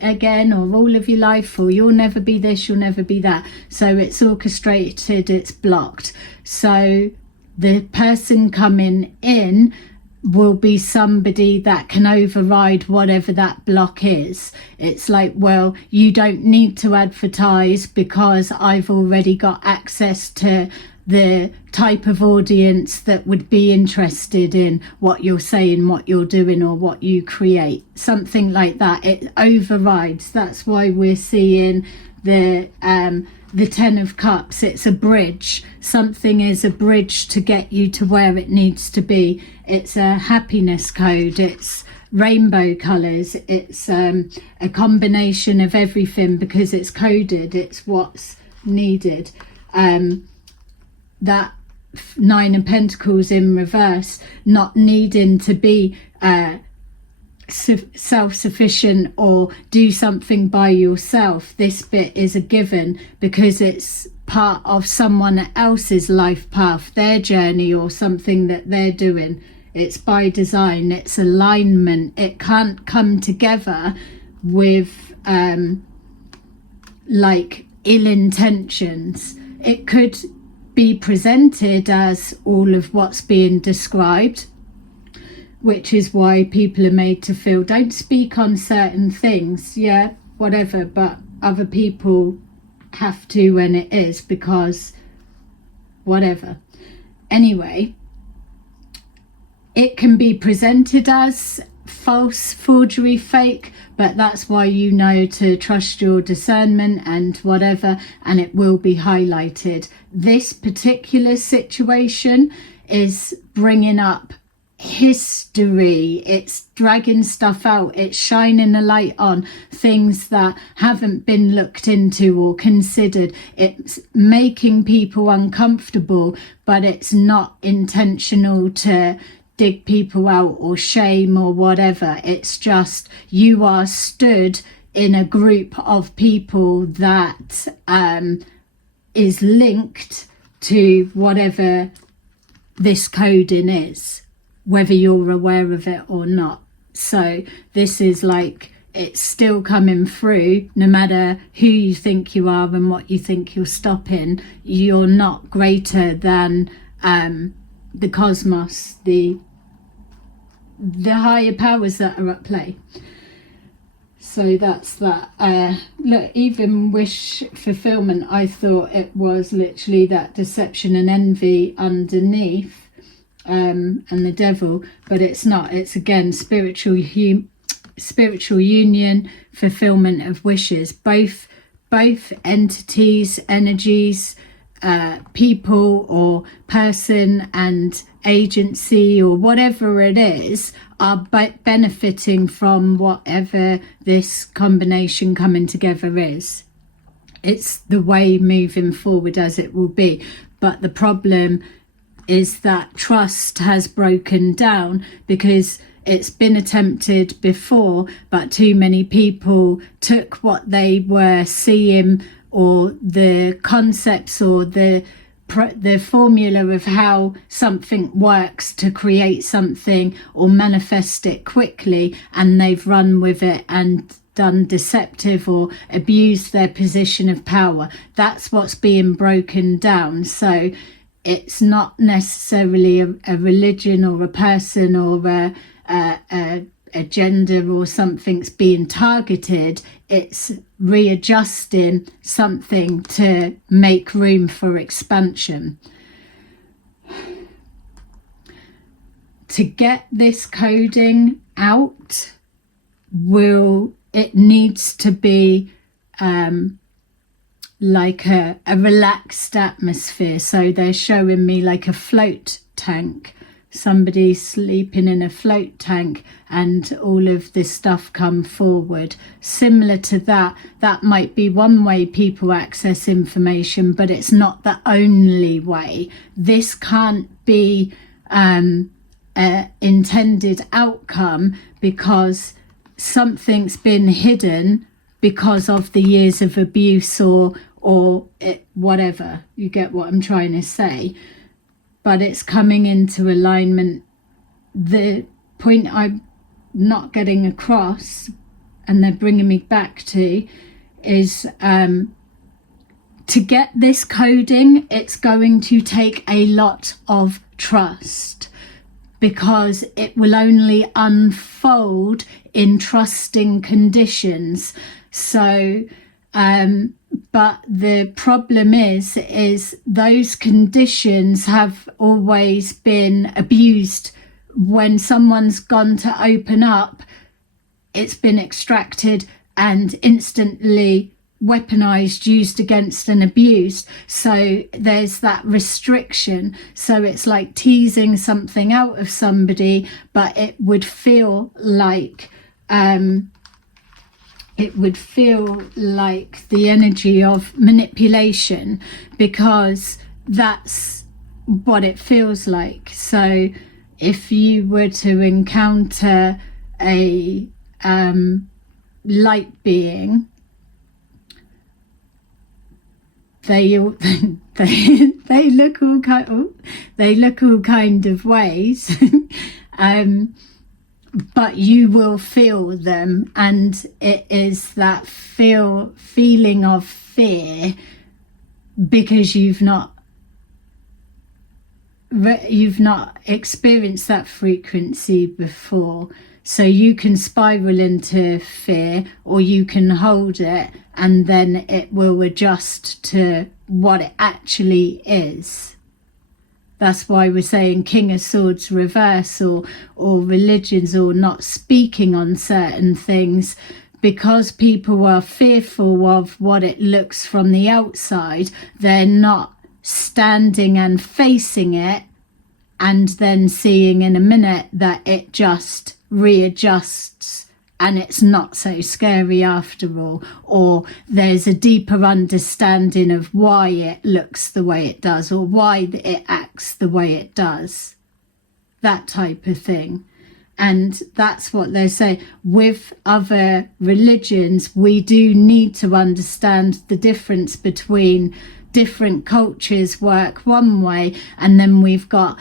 again, or all of your life, or you'll never be this, you'll never be that. So it's orchestrated, it's blocked. So the person coming in will be somebody that can override whatever that block is. It's like, well, you don't need to advertise because I've already got access to the type of audience that would be interested in what you're saying, what you're doing, or what you create. Something like that. It overrides. That's why we're seeing the 10 of Cups. It's a bridge. Something is a bridge to get you to where it needs to be. It's a happiness code. It's rainbow colours. It's a combination of everything because it's coded. It's what's needed. That 9 of Pentacles in reverse, not needing to be self-sufficient or do something by yourself. This bit is a given because it's part of someone else's life path, their journey, or something that they're doing. It's by design. It's alignment. It can't come together with like ill intentions. It could be presented as all of what's being described, which is why people are made to feel, don't speak on certain things, yeah, whatever, but other people have to when it is, because whatever. Anyway, it can be presented as false, forgery, fake, but that's why you know to trust your discernment and whatever, and it will be highlighted. This particular situation is bringing up history. It's dragging stuff out. It's shining a light on things that haven't been looked into or considered. It's making people uncomfortable, but it's not intentional to dig people out or shame or whatever. It's just you are stood in a group of people that is linked to whatever this coding is, whether you're aware of it or not. So this is like, it's still coming through. No matter who you think you are and what you think you're stopping, you're not greater than the cosmos, the higher powers that are at play. So that's that. Look, even wish fulfillment, I thought it was literally that deception and envy underneath, and the devil, but it's not. It's again spiritual union, fulfillment of wishes. Both entities, energies, people or person and agency or whatever it is are benefiting from whatever this combination coming together is. It's the way moving forward as it will be. But the problem is that trust has broken down because it's been attempted before, but too many people took what they were seeing or the concepts or the formula of how something works to create something or manifest it quickly, and they've run with it and done deceptive or abused their position of power. That's what's being broken down. So it's not necessarily a religion or a person or a gender or something's being targeted. It's readjusting something to make room for expansion. To get this coding out, it needs to be like a relaxed atmosphere. So they're showing me like a float tank, somebody sleeping in a float tank, and all of this stuff come forward. Similar to that, that might be one way people access information, but it's not the only way. This can't be an intended outcome, because something's been hidden because of the years of abuse or whatever. You get what I'm trying to say? But it's coming into alignment. The point I'm not getting across, and they're bringing me back to, is to get this coding, it's going to take a lot of trust, because it will only unfold in trusting conditions. So but the problem is those conditions have always been abused. When someone's gone to open up, it's been extracted and instantly weaponized, used against and abused. So there's that restriction. So it's like teasing something out of somebody, but it would feel like the energy of manipulation, because that's what it feels like. So if you were to encounter a light being, they look all kind of ways, but you will feel them, and it is that feeling of fear, because you've not experienced that frequency before. So you can spiral into fear, or you can hold it, and then it will adjust to what it actually is. That's why we're saying King of Swords reverse, or religions, or not speaking on certain things, because people are fearful of what it looks from the outside. They're not standing and facing it, and then seeing in a minute that it just readjusts and it's not so scary after all, or there's a deeper understanding of why it looks the way it does, or why it acts the way it does, that type of thing. And that's what they say. With other religions, we do need to understand the difference between different cultures work one way, and then we've got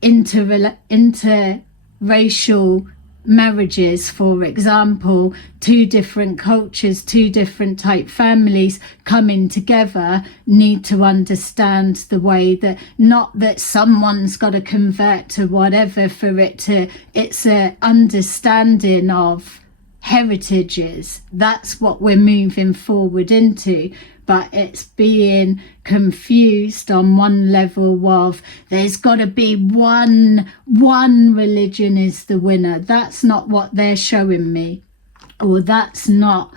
interracial marriages, for example, two different cultures, two different type families coming together, need to understand the way that, not that someone's got to convert to whatever for it to, it's a understanding of heritages. That's what we're moving forward into. But it's being confused on one level of, there's got to be one religion is the winner. That's not what they're showing me, or that's not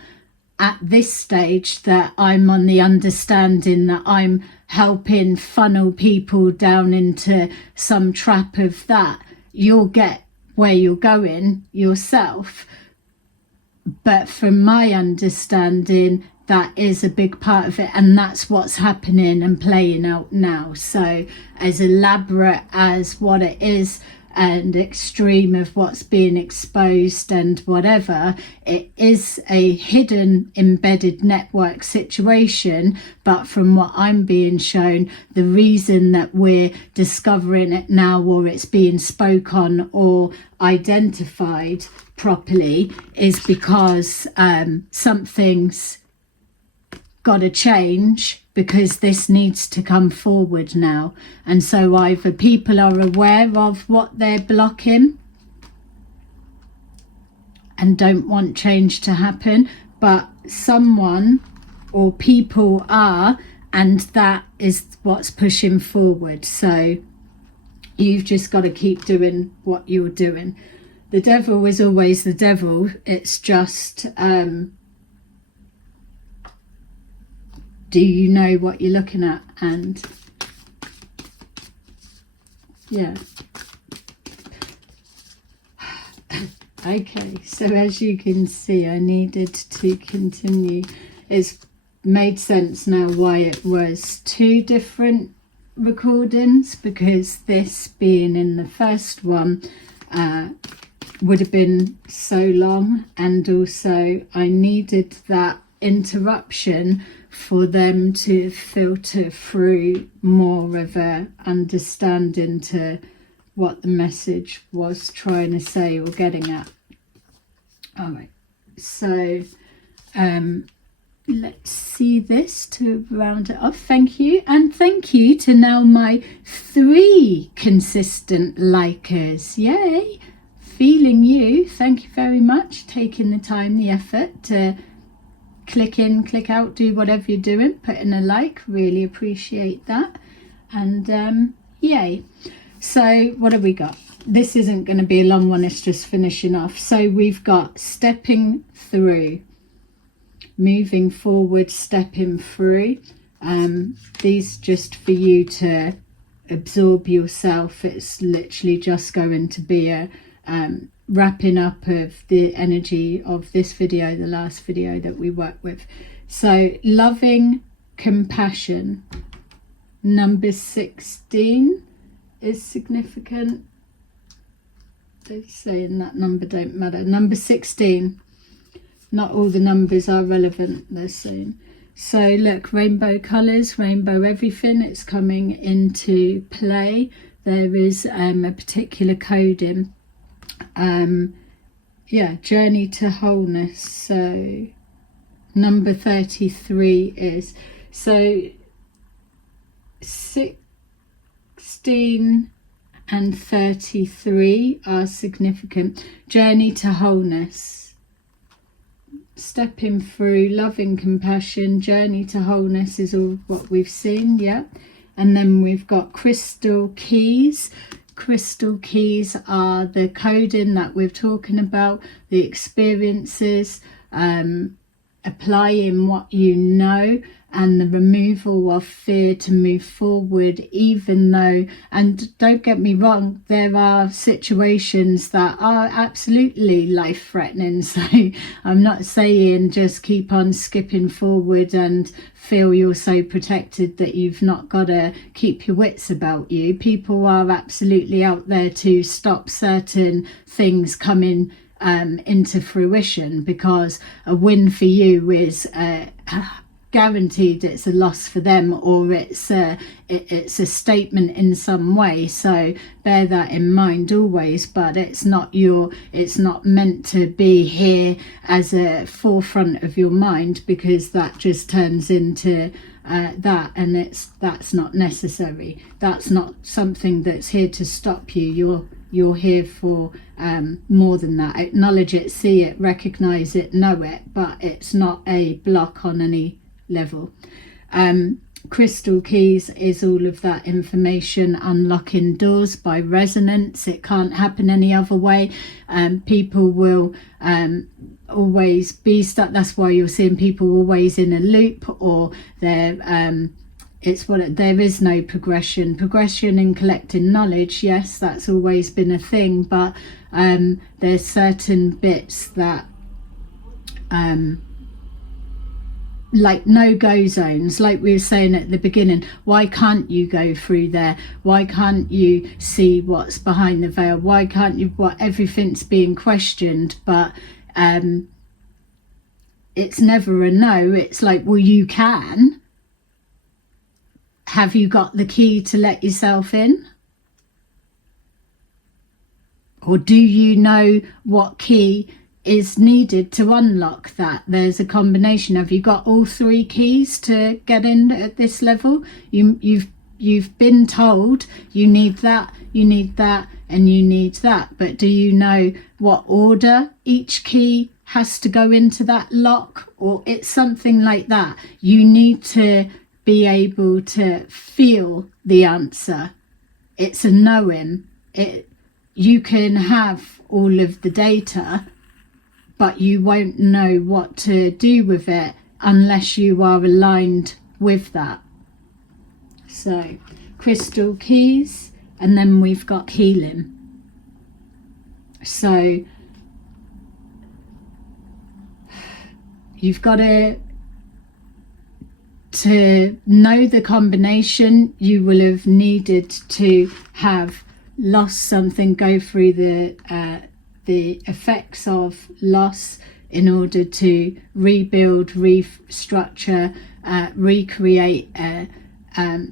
at this stage that I'm on the understanding that I'm helping funnel people down into some trap of that. You'll get where you're going yourself. But from my understanding, that is a big part of it, and that's what's happening and playing out now. So as elaborate as what it is, and extreme of what's being exposed and whatever, it is a hidden embedded network situation. But from what I'm being shown, the reason that we're discovering it now, or it's being spoke on or identified properly, is because something's got to change, because this needs to come forward now. And so either people are aware of what they're blocking and don't want change to happen, but someone or people are, and that is what's pushing forward. So you've just got to keep doing what you're doing. The devil is always the devil. It's just do you know what you're looking at? And yeah. Okay, so as you can see, I needed to continue. It's made sense now why it was 2 different recordings, because this being in the first one would have been so long, and also I needed that interruption for them to filter through more of a understanding to what the message was trying to say or getting at. All right, so let's see this to round it off. Thank you, and thank you to now my 3 consistent likers. Yay, feeling you. Thank you very much, taking the time, the effort to click in, click out, do whatever you're doing, put in a like, really appreciate that. And yay. So what have we got? This isn't going to be a long one, it's just finishing off. So we've got stepping through, moving forward, stepping through. These just for you to absorb yourself. It's literally just going to be a wrapping up of the energy of this video, the last video that we worked with. So loving compassion, number 16 is significant. They're saying that number don't matter. Number 16, not all the numbers are relevant, they're saying. So look, rainbow colours, rainbow everything, it's coming into play. There is a particular coding. Yeah, journey to wholeness. So number 33 is, so 16 and 33 are significant. Journey to wholeness, stepping through, loving compassion, journey to wholeness is all what we've seen. Yeah, and then we've got crystal keys. Crystal keys are the coding that we're talking about, the experiences, applying what you know, and the removal of fear to move forward, even though, and don't get me wrong, there are situations that are absolutely life-threatening. So I'm not saying just keep on skipping forward and feel you're so protected that you've not got to keep your wits about you. People are absolutely out there to stop certain things coming into fruition, because a win for you is guaranteed it's a loss for them, or it's a statement in some way. So bear that in mind always, but it's not meant to be here as a forefront of your mind, because that just turns into that, and that's not necessary. That's not something that's here to stop you. You're here for more than that. Acknowledge it, see it, recognize it, know it, but it's not a block on any level. Crystal keys is all of that information, unlocking doors by resonance. It can't happen any other way. People will always be stuck. That's why you're seeing people always in a loop, or they're there is no progression in collecting knowledge. Yes, that's always been a thing, but there's certain bits that like no-go zones, like we were saying at the beginning. Why can't you go through there? Why can't you see what's behind the veil? Why can't you? Everything's being questioned, but it's never a no. It's like, well, you can. Have you got the key to let yourself in? Or do you know what key is needed to unlock that? There's a combination. Have you got all 3 keys to get in at this level? You've been told you need that, and you need that, but do you know what order each key has to go into that lock? Or it's something like that. You need to be able to feel the answer. It's a knowing. You can have all of the data, but you won't know what to do with it unless you are aligned with that. So crystal keys, and then we've got healing. So you've got to know the combination. You will have needed to have lost something, go through the effects of loss in order to rebuild, restructure, recreate,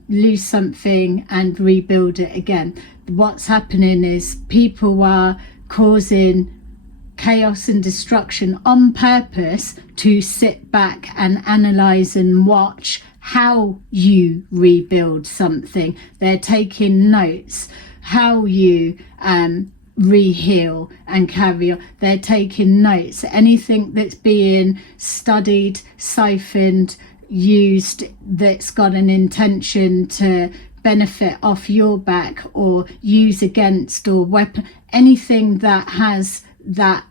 lose something and rebuild it again. What's happening is people are causing chaos and destruction on purpose to sit back and analyze and watch how you rebuild something. They're taking notes how you re-heal and carry on. They're taking notes. Anything that's being studied, siphoned, used, that's got an intention to benefit off your back or use against or weapon, anything that has that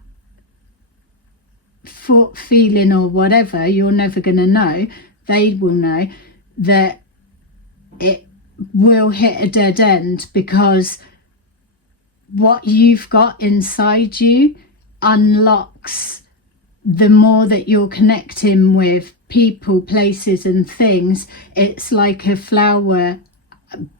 feeling or whatever, you're never going to know. They will know that it will hit a dead end, because what you've got inside you unlocks the more that you're connecting with people, places and things. It's like a flower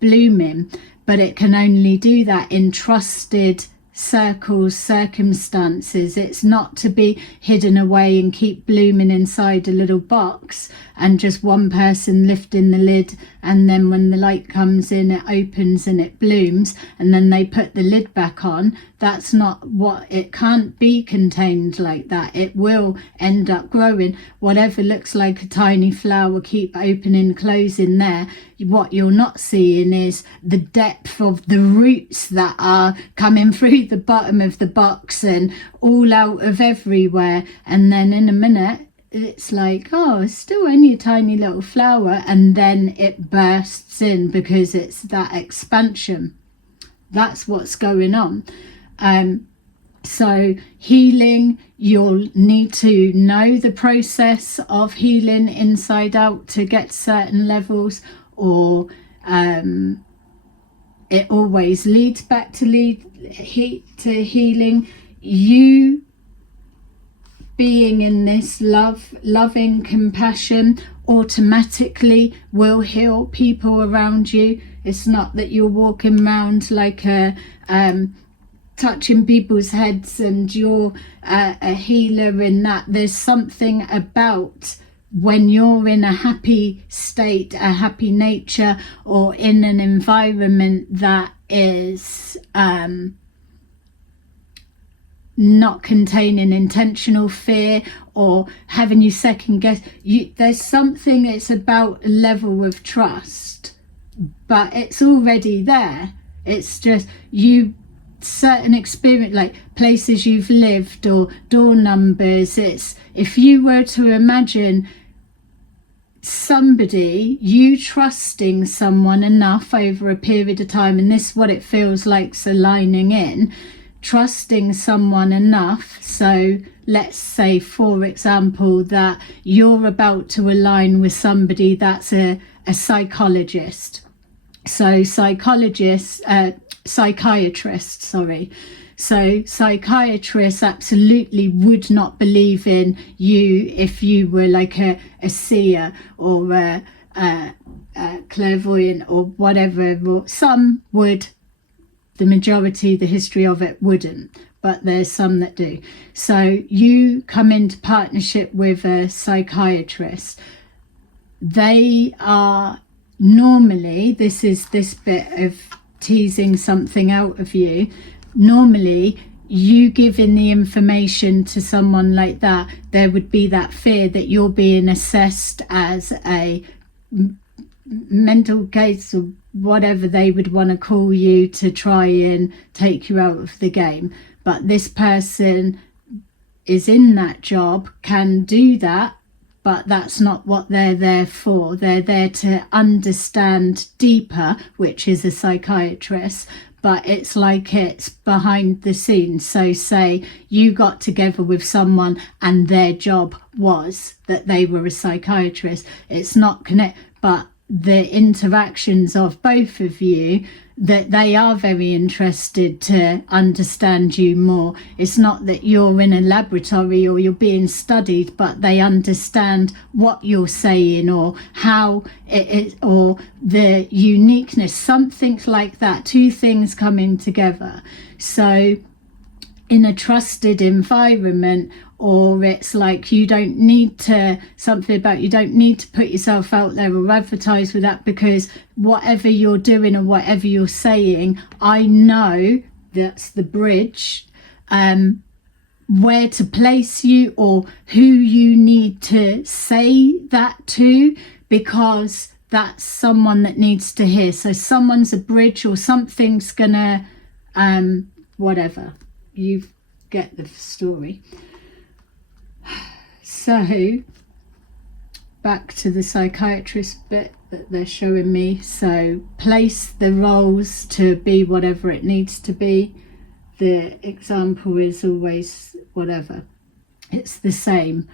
blooming, but it can only do that in trusted circles, circumstances. It's not to be hidden away and keep blooming inside a little box and just one person lifting the lid, and then when the light comes in it opens and it blooms, and then they put the lid back on. That's not what it can't be contained like that. It will end up growing. Whatever looks like a tiny flower, keep opening, closing there. What you're not seeing is the depth of the roots that are coming through the bottom of the box and all out of everywhere. And then in a minute it's like, oh, it's still only a tiny little flower, and then it bursts in because it's that expansion. That's what's going on. So healing, you'll need to know the process of healing inside out to get certain levels, or it always leads back to healing. You being in this loving compassion automatically will heal people around you. It's not that you're walking around like a touching people's heads and you're a healer in that. There's something about when you're in a happy state, a happy nature, or in an environment that is not containing intentional fear or having you second guess. There's something, it's about a level of trust, but it's already there. It's just you, certain experience, like places you've lived or door numbers. It's, if you were to imagine somebody, you trusting someone enough over a period of time, and this is what it feels like, so aligning in, trusting someone enough. So let's say, for example, that you're about to align with somebody that's a psychologist. So psychiatrists, So psychiatrists absolutely would not believe in you if you were like a seer or a clairvoyant or whatever. Some would. The majority, the history of it wouldn't, but there's some that do. So you come into partnership with a psychiatrist. They are normally, this is this bit of teasing something out of you, normally you giving the information to someone like that, there would be that fear that you're being assessed as a mental case or whatever they would want to call you to try and take you out of the game. But this person is in that job, can do that, but that's not what they're there for. They're there to understand deeper, which is a psychiatrist, but it's like it's behind the scenes. So say you got together with someone and their job was that they were a psychiatrist. It's not connect, but the interactions of both of you, that they are very interested to understand you more. It's not that you're in a laboratory or you're being studied, but they understand what you're saying or how it is, or the uniqueness, something like that. Two things coming together. So in a trusted environment, or it's like you don't need to, something about you don't need to put yourself out there or advertise with that, because whatever you're doing or whatever you're saying, I know that's the bridge, where to place you or who you need to say that to, because that's someone that needs to hear. So someone's a bridge, or something's gonna whatever, you get the story. So back to the psychiatrist bit that they're showing me. So place the roles to be whatever it needs to be. The example is always whatever. It's the same.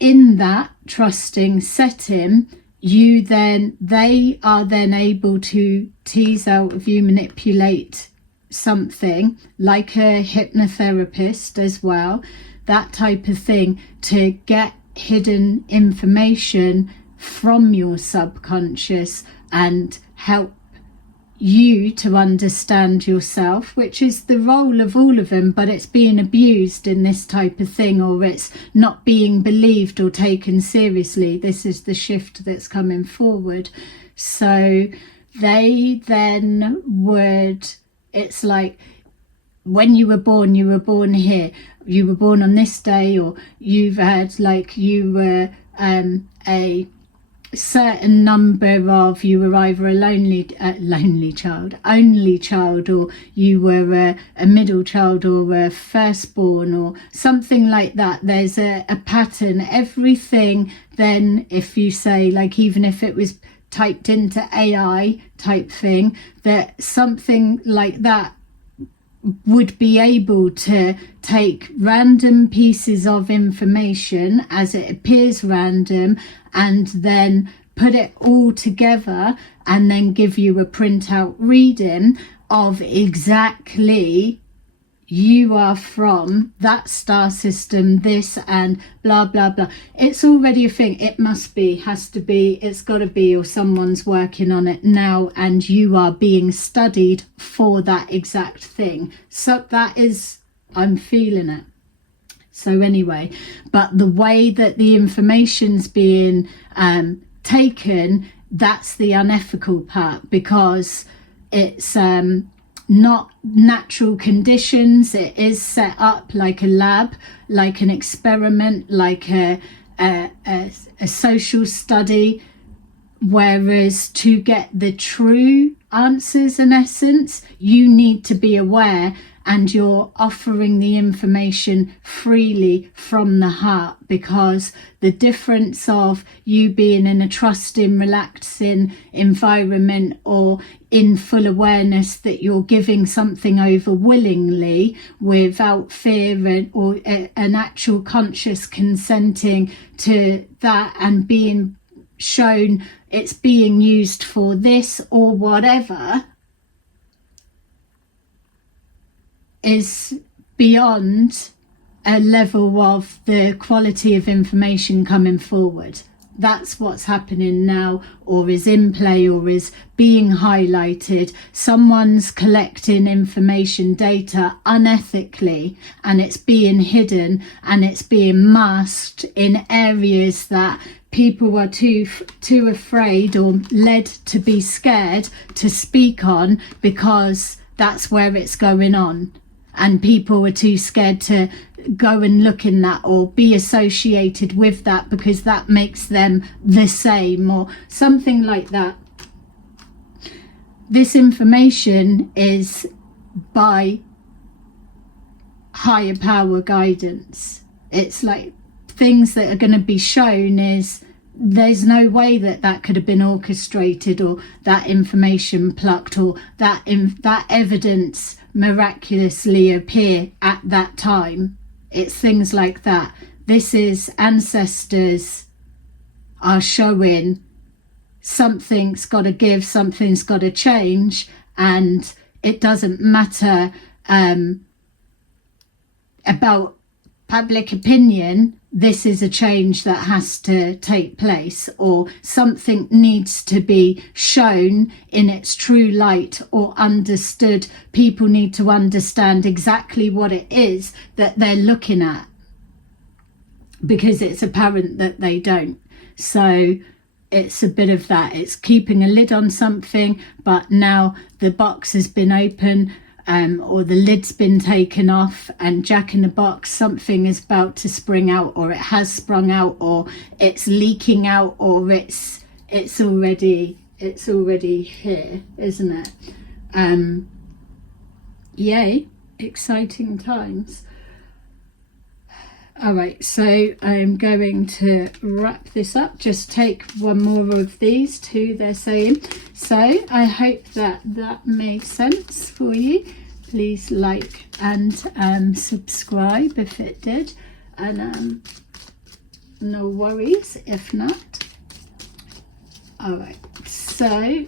In that trusting setting, they are then able to tease out of you, manipulate something like a hypnotherapist as well, that type of thing, to get hidden information from your subconscious and help you to understand yourself, which is the role of all of them, but it's being abused in this type of thing, or it's not being believed or taken seriously. This is the shift that's coming forward. So they then would, it's like when you were born here, you were born on this day, or you've had, like, you were a certain number of, you were either a only child, or you were a middle child, or a firstborn, or something like that. There's a pattern. Everything then, if you say, like, even if it was typed into AI type thing, that something like that would be able to take random pieces of information as it appears random, and then put it all together and then give you a printout reading of exactly, you are from that star system, this, and blah blah blah. It's already a thing. It must be, has to be, it's got to be, or someone's working on it now, and you are being studied for that exact thing. So that is, I'm feeling it. So anyway, but the way that the information's being taken, that's the unethical part, because it's not natural conditions. It is set up like a lab, like an experiment, like a social study, whereas to get the true answers, in essence, you need to be aware, and you're offering the information freely from the heart, because the difference of you being in a trusting, relaxing environment, or in full awareness that you're giving something over willingly without fear, or an actual conscious consenting to that, and being shown it's being used for this or whatever, is beyond a level of the quality of information coming forward. That's what's happening now, or is in play, or is being highlighted. Someone's collecting information, data, unethically, and it's being hidden, and it's being masked in areas that people are too afraid, or led to be scared to speak on, because that's where it's going on. And people are too scared to go and look in that, or be associated with that, because that makes them the same, or something like that. This information is by higher power guidance. it's like things that are going to be shown is there's no way that that could have been orchestrated, or that information plucked, or that evidence miraculously appear at that time. It's things like that. This is ancestors are showing something's got to give, something's got to change, and it doesn't matter about public opinion. This is a change that has to take place, or something needs to be shown in its true light or understood. People need to understand exactly what it is that they're looking at, because it's apparent that they don't. So it's a bit of that. It's keeping a lid on something, but now the box has been open, or the lid's been taken off, and Jack in the Box, something is about to spring out, or it has sprung out, or it's leaking out, or it's already here, isn't it? Yay, exciting times. All right, so I'm going to wrap this up. Just take one more of these two, they're saying. So I hope that made sense for you. Please like and subscribe if it did, and no worries if not. All right, so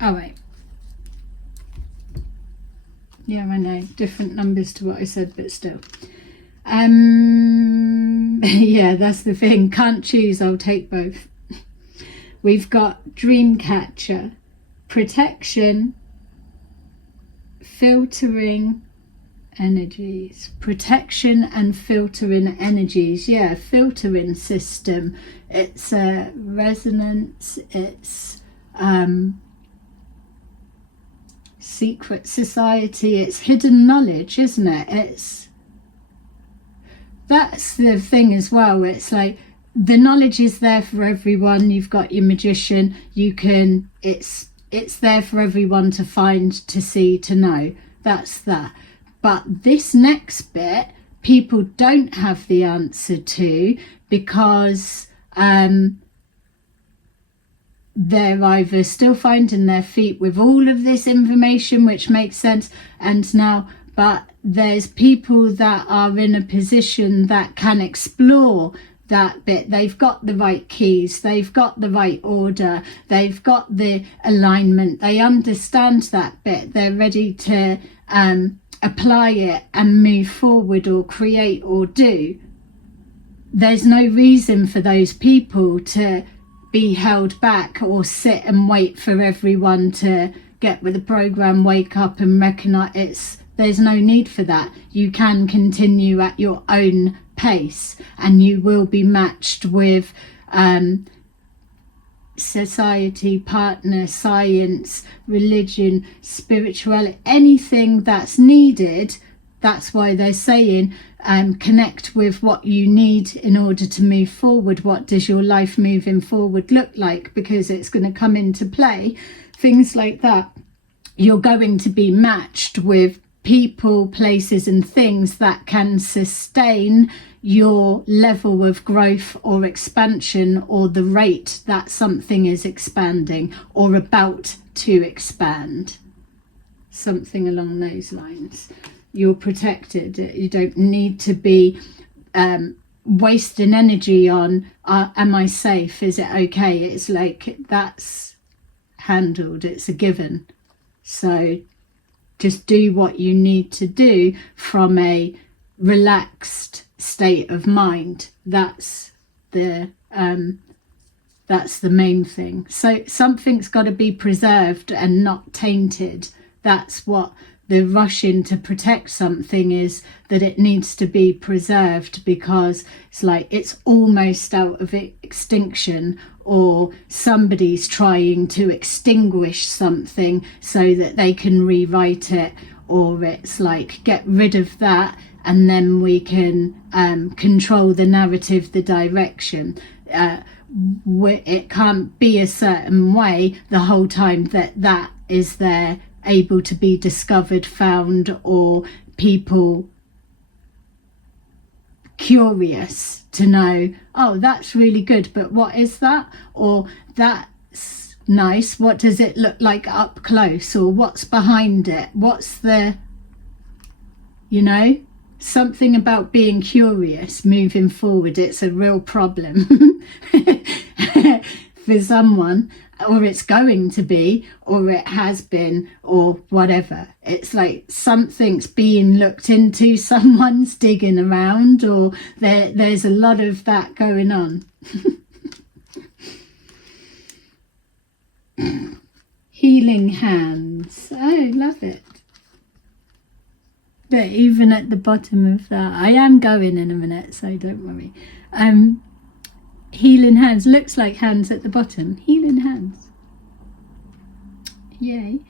all right. Yeah, I know, different numbers to what I said, but still. Yeah, that's the thing. Can't choose, I'll take both. We've got Dreamcatcher, protection, filtering energies, protection and filtering energies. Yeah, filtering system. It's a resonance, it's secret society, it's hidden knowledge, isn't it? That's the thing as well. It's like the knowledge is there for everyone. You've got your magician, you can, it's there for everyone to find, to see, to know. That's that. But this next bit, people don't have the answer to, because they're either still finding their feet with all of this information, which makes sense, and now, but there's people that are in a position that can explore that bit. They've got the right keys, they've got the right order, they've got the alignment, they understand that bit, they're ready to apply it and move forward or create or do. There's no reason for those people to be held back or sit and wait for everyone to get with the program, wake up and recognize. There's no need for that. You can continue at your own pace, and you will be matched with society, partner, science, religion, spirituality, anything that's needed. That's why they're saying connect with what you need in order to move forward. What does your life moving forward look like? Because it's going to come into play. Things like that. You're going to be matched with people, places and things that can sustain your level of growth or expansion, or the rate that something is expanding or about to expand. Something along those lines. You're protected. You don't need to be wasting energy on am I safe, is it okay? It's like that's handled, it's a given. So just do what you need to do from a relaxed state of mind. That's the main thing. So something's got to be preserved and not tainted. That's what the rushing to protect something is, that it needs to be preserved, because it's like it's almost out of extinction, or somebody's trying to extinguish something so that they can rewrite it, or it's like get rid of that and then we can control the narrative, the direction. It can't be a certain way the whole time that is there able to be discovered, found, or people curious to know, oh, that's really good, but what is that? Or that's nice, what does it look like up close? Or what's behind it? What's the, you know, something about being curious moving forward. It's a real problem for someone, or it's going to be, or it has been, or whatever. It's like something's being looked into, someone's digging around, or there's a lot of that going on. Healing hands. Oh, love it. But even at the bottom of that, I am going in a minute, so don't worry. Healing hands, looks like hands at the bottom. Healing hands. Yay.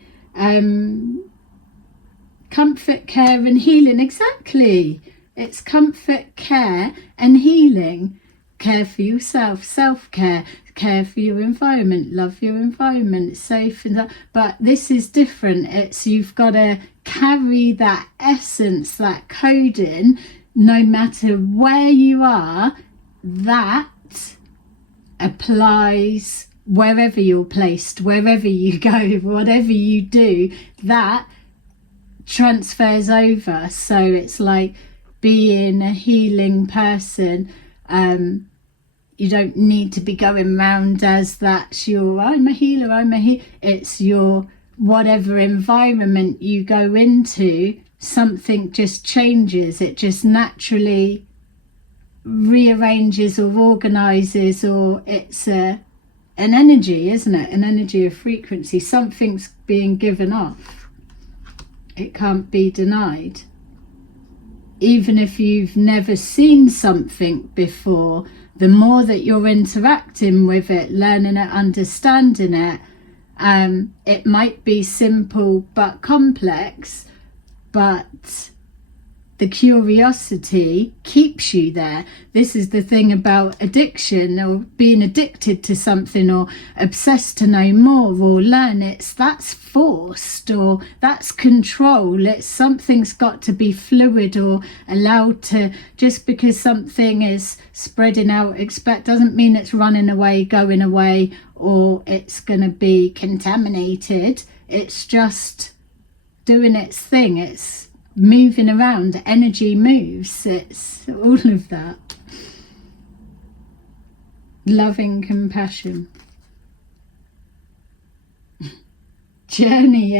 Comfort, care and healing. Exactly. It's comfort, care and healing. Care for yourself, self-care, care for your environment, love your environment, safe and that. But this is different. It's you've got to carry that essence, that coding, no matter where you are. That applies wherever you're placed, wherever you go, whatever you do, that transfers over. So it's like being a healing person. You don't need to be going round as that's your, I'm a healer, it's your, whatever environment you go into, something just changes. It just naturally rearranges or organizes, or it's an energy, isn't it? An energy of frequency. Something's being given off. It can't be denied. Even if you've never seen something before, the more that you're interacting with it, learning it, understanding it, it might be simple but complex, but the curiosity keeps you there. This is the thing about addiction, or being addicted to something, or obsessed to know more or learn. That's forced, or that's control. It's something's got to be fluid or allowed to. Just because something is spreading out, doesn't mean it's running away, going away, or it's going to be contaminated. It's just doing its thing. It's moving around. Energy moves. It's all of that. Loving compassion. Journey,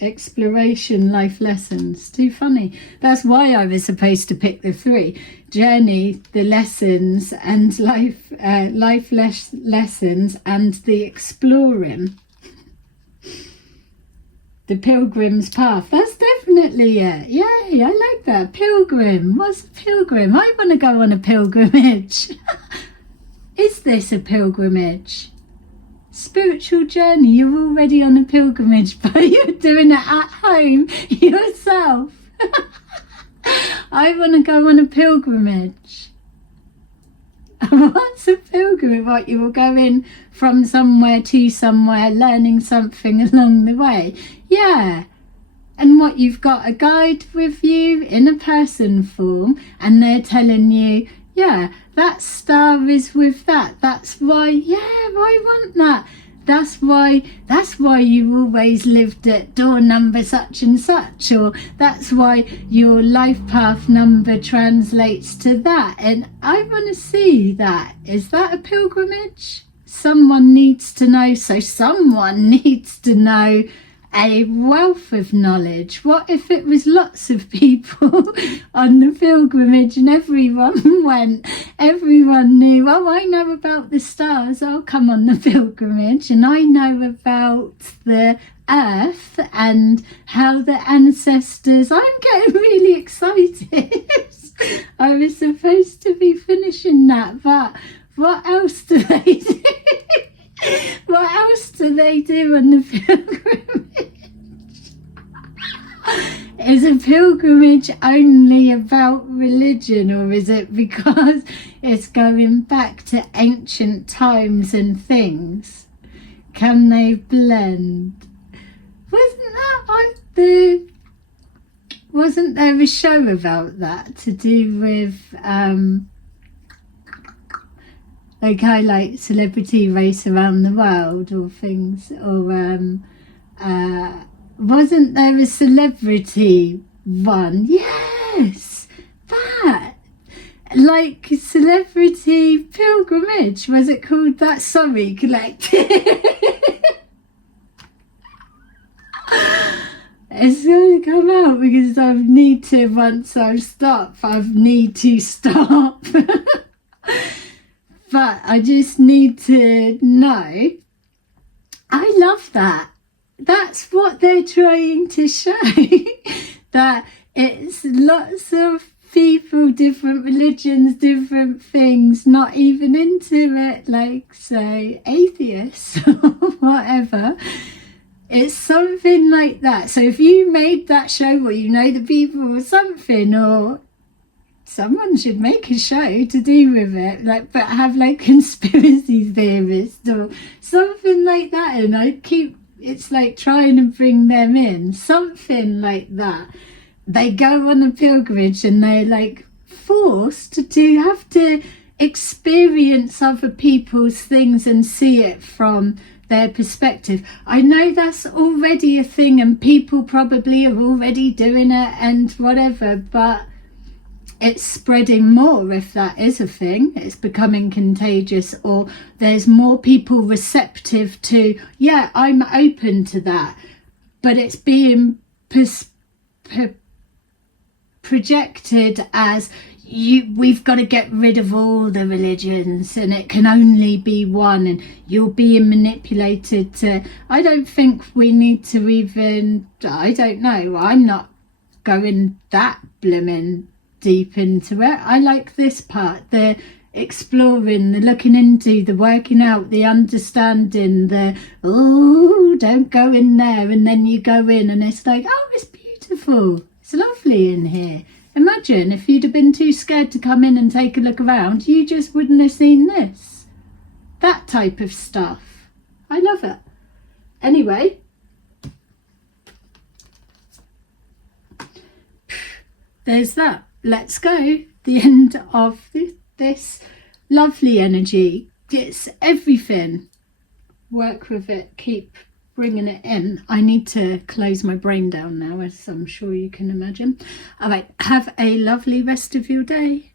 exploration, life lessons. Too funny. That's why I was supposed to pick the 3. Journey, the lessons, and life lessons, and the exploring. The pilgrim's path. That's definitely it. Yay, I like that. Pilgrim. What's a pilgrim? I want to go on a pilgrimage. Is this a pilgrimage? Spiritual journey. You're already on a pilgrimage, but you're doing it at home yourself. I want to go on a pilgrimage. What's a pilgrimage? What, you will go in from somewhere to somewhere, learning something along the way. Yeah. And what, you've got a guide with you in a person form, and they're telling you, yeah, that star is with that. That's why, yeah, I want that. That's why you always lived at door number such and such, or that's why your life path number translates to that. And I want to see that. Is that a pilgrimage? Someone needs to know. So someone needs to know a wealth of knowledge. What if it was lots of people on the pilgrimage and everyone went, everyone knew, oh, I know about the stars, I'll come on the pilgrimage, and I know about the earth and how the ancestors. I'm getting really excited. I was supposed to be finishing that, but what else do they do? What else do they do on the pilgrimage? Is a pilgrimage only about religion, or is it because it's going back to ancient times and things? Can they blend? Wasn't there a show about that to do with like highlight celebrity race around the world or things, or wasn't there a celebrity one? Yes, that, like celebrity pilgrimage, was it called that? Sorry, collective. It's going to come out because I need to, once I stop, I need to stop. But I just need to know. I love that. That's what they're trying to show. That it's lots of people, different religions, different things, not even into it, like, say, atheists or whatever. It's something like that. So if you made that show, or you know the people or something, or someone should make a show to do with it, like, but have like conspiracy theorists or something like that, and it's like trying to bring them in, something like that. They go on a pilgrimage and they're like forced to have to experience other people's things and see it from their perspective. I know that's already a thing and people probably are already doing it and whatever, but it's spreading more. If that is a thing, it's becoming contagious, or there's more people receptive to, yeah, I'm open to that, but it's being projected as we've got to get rid of all the religions and it can only be one, and you're being manipulated to. I don't think we need to even, I don't know, I'm not going that blooming deep into it. I like this part, the exploring, the looking into, the working out, the understanding, the don't go in there, and then you go in and it's like, oh, it's beautiful, it's lovely in here. Imagine if you'd have been too scared to come in and take a look around, you just wouldn't have seen this. That type of stuff. I love it. Anyway, there's that. Let's go. The end of this lovely energy. It's everything. Work with it. Keep bringing it in. I need to close my brain down now, as I'm sure you can imagine. All right. Have a lovely rest of your day.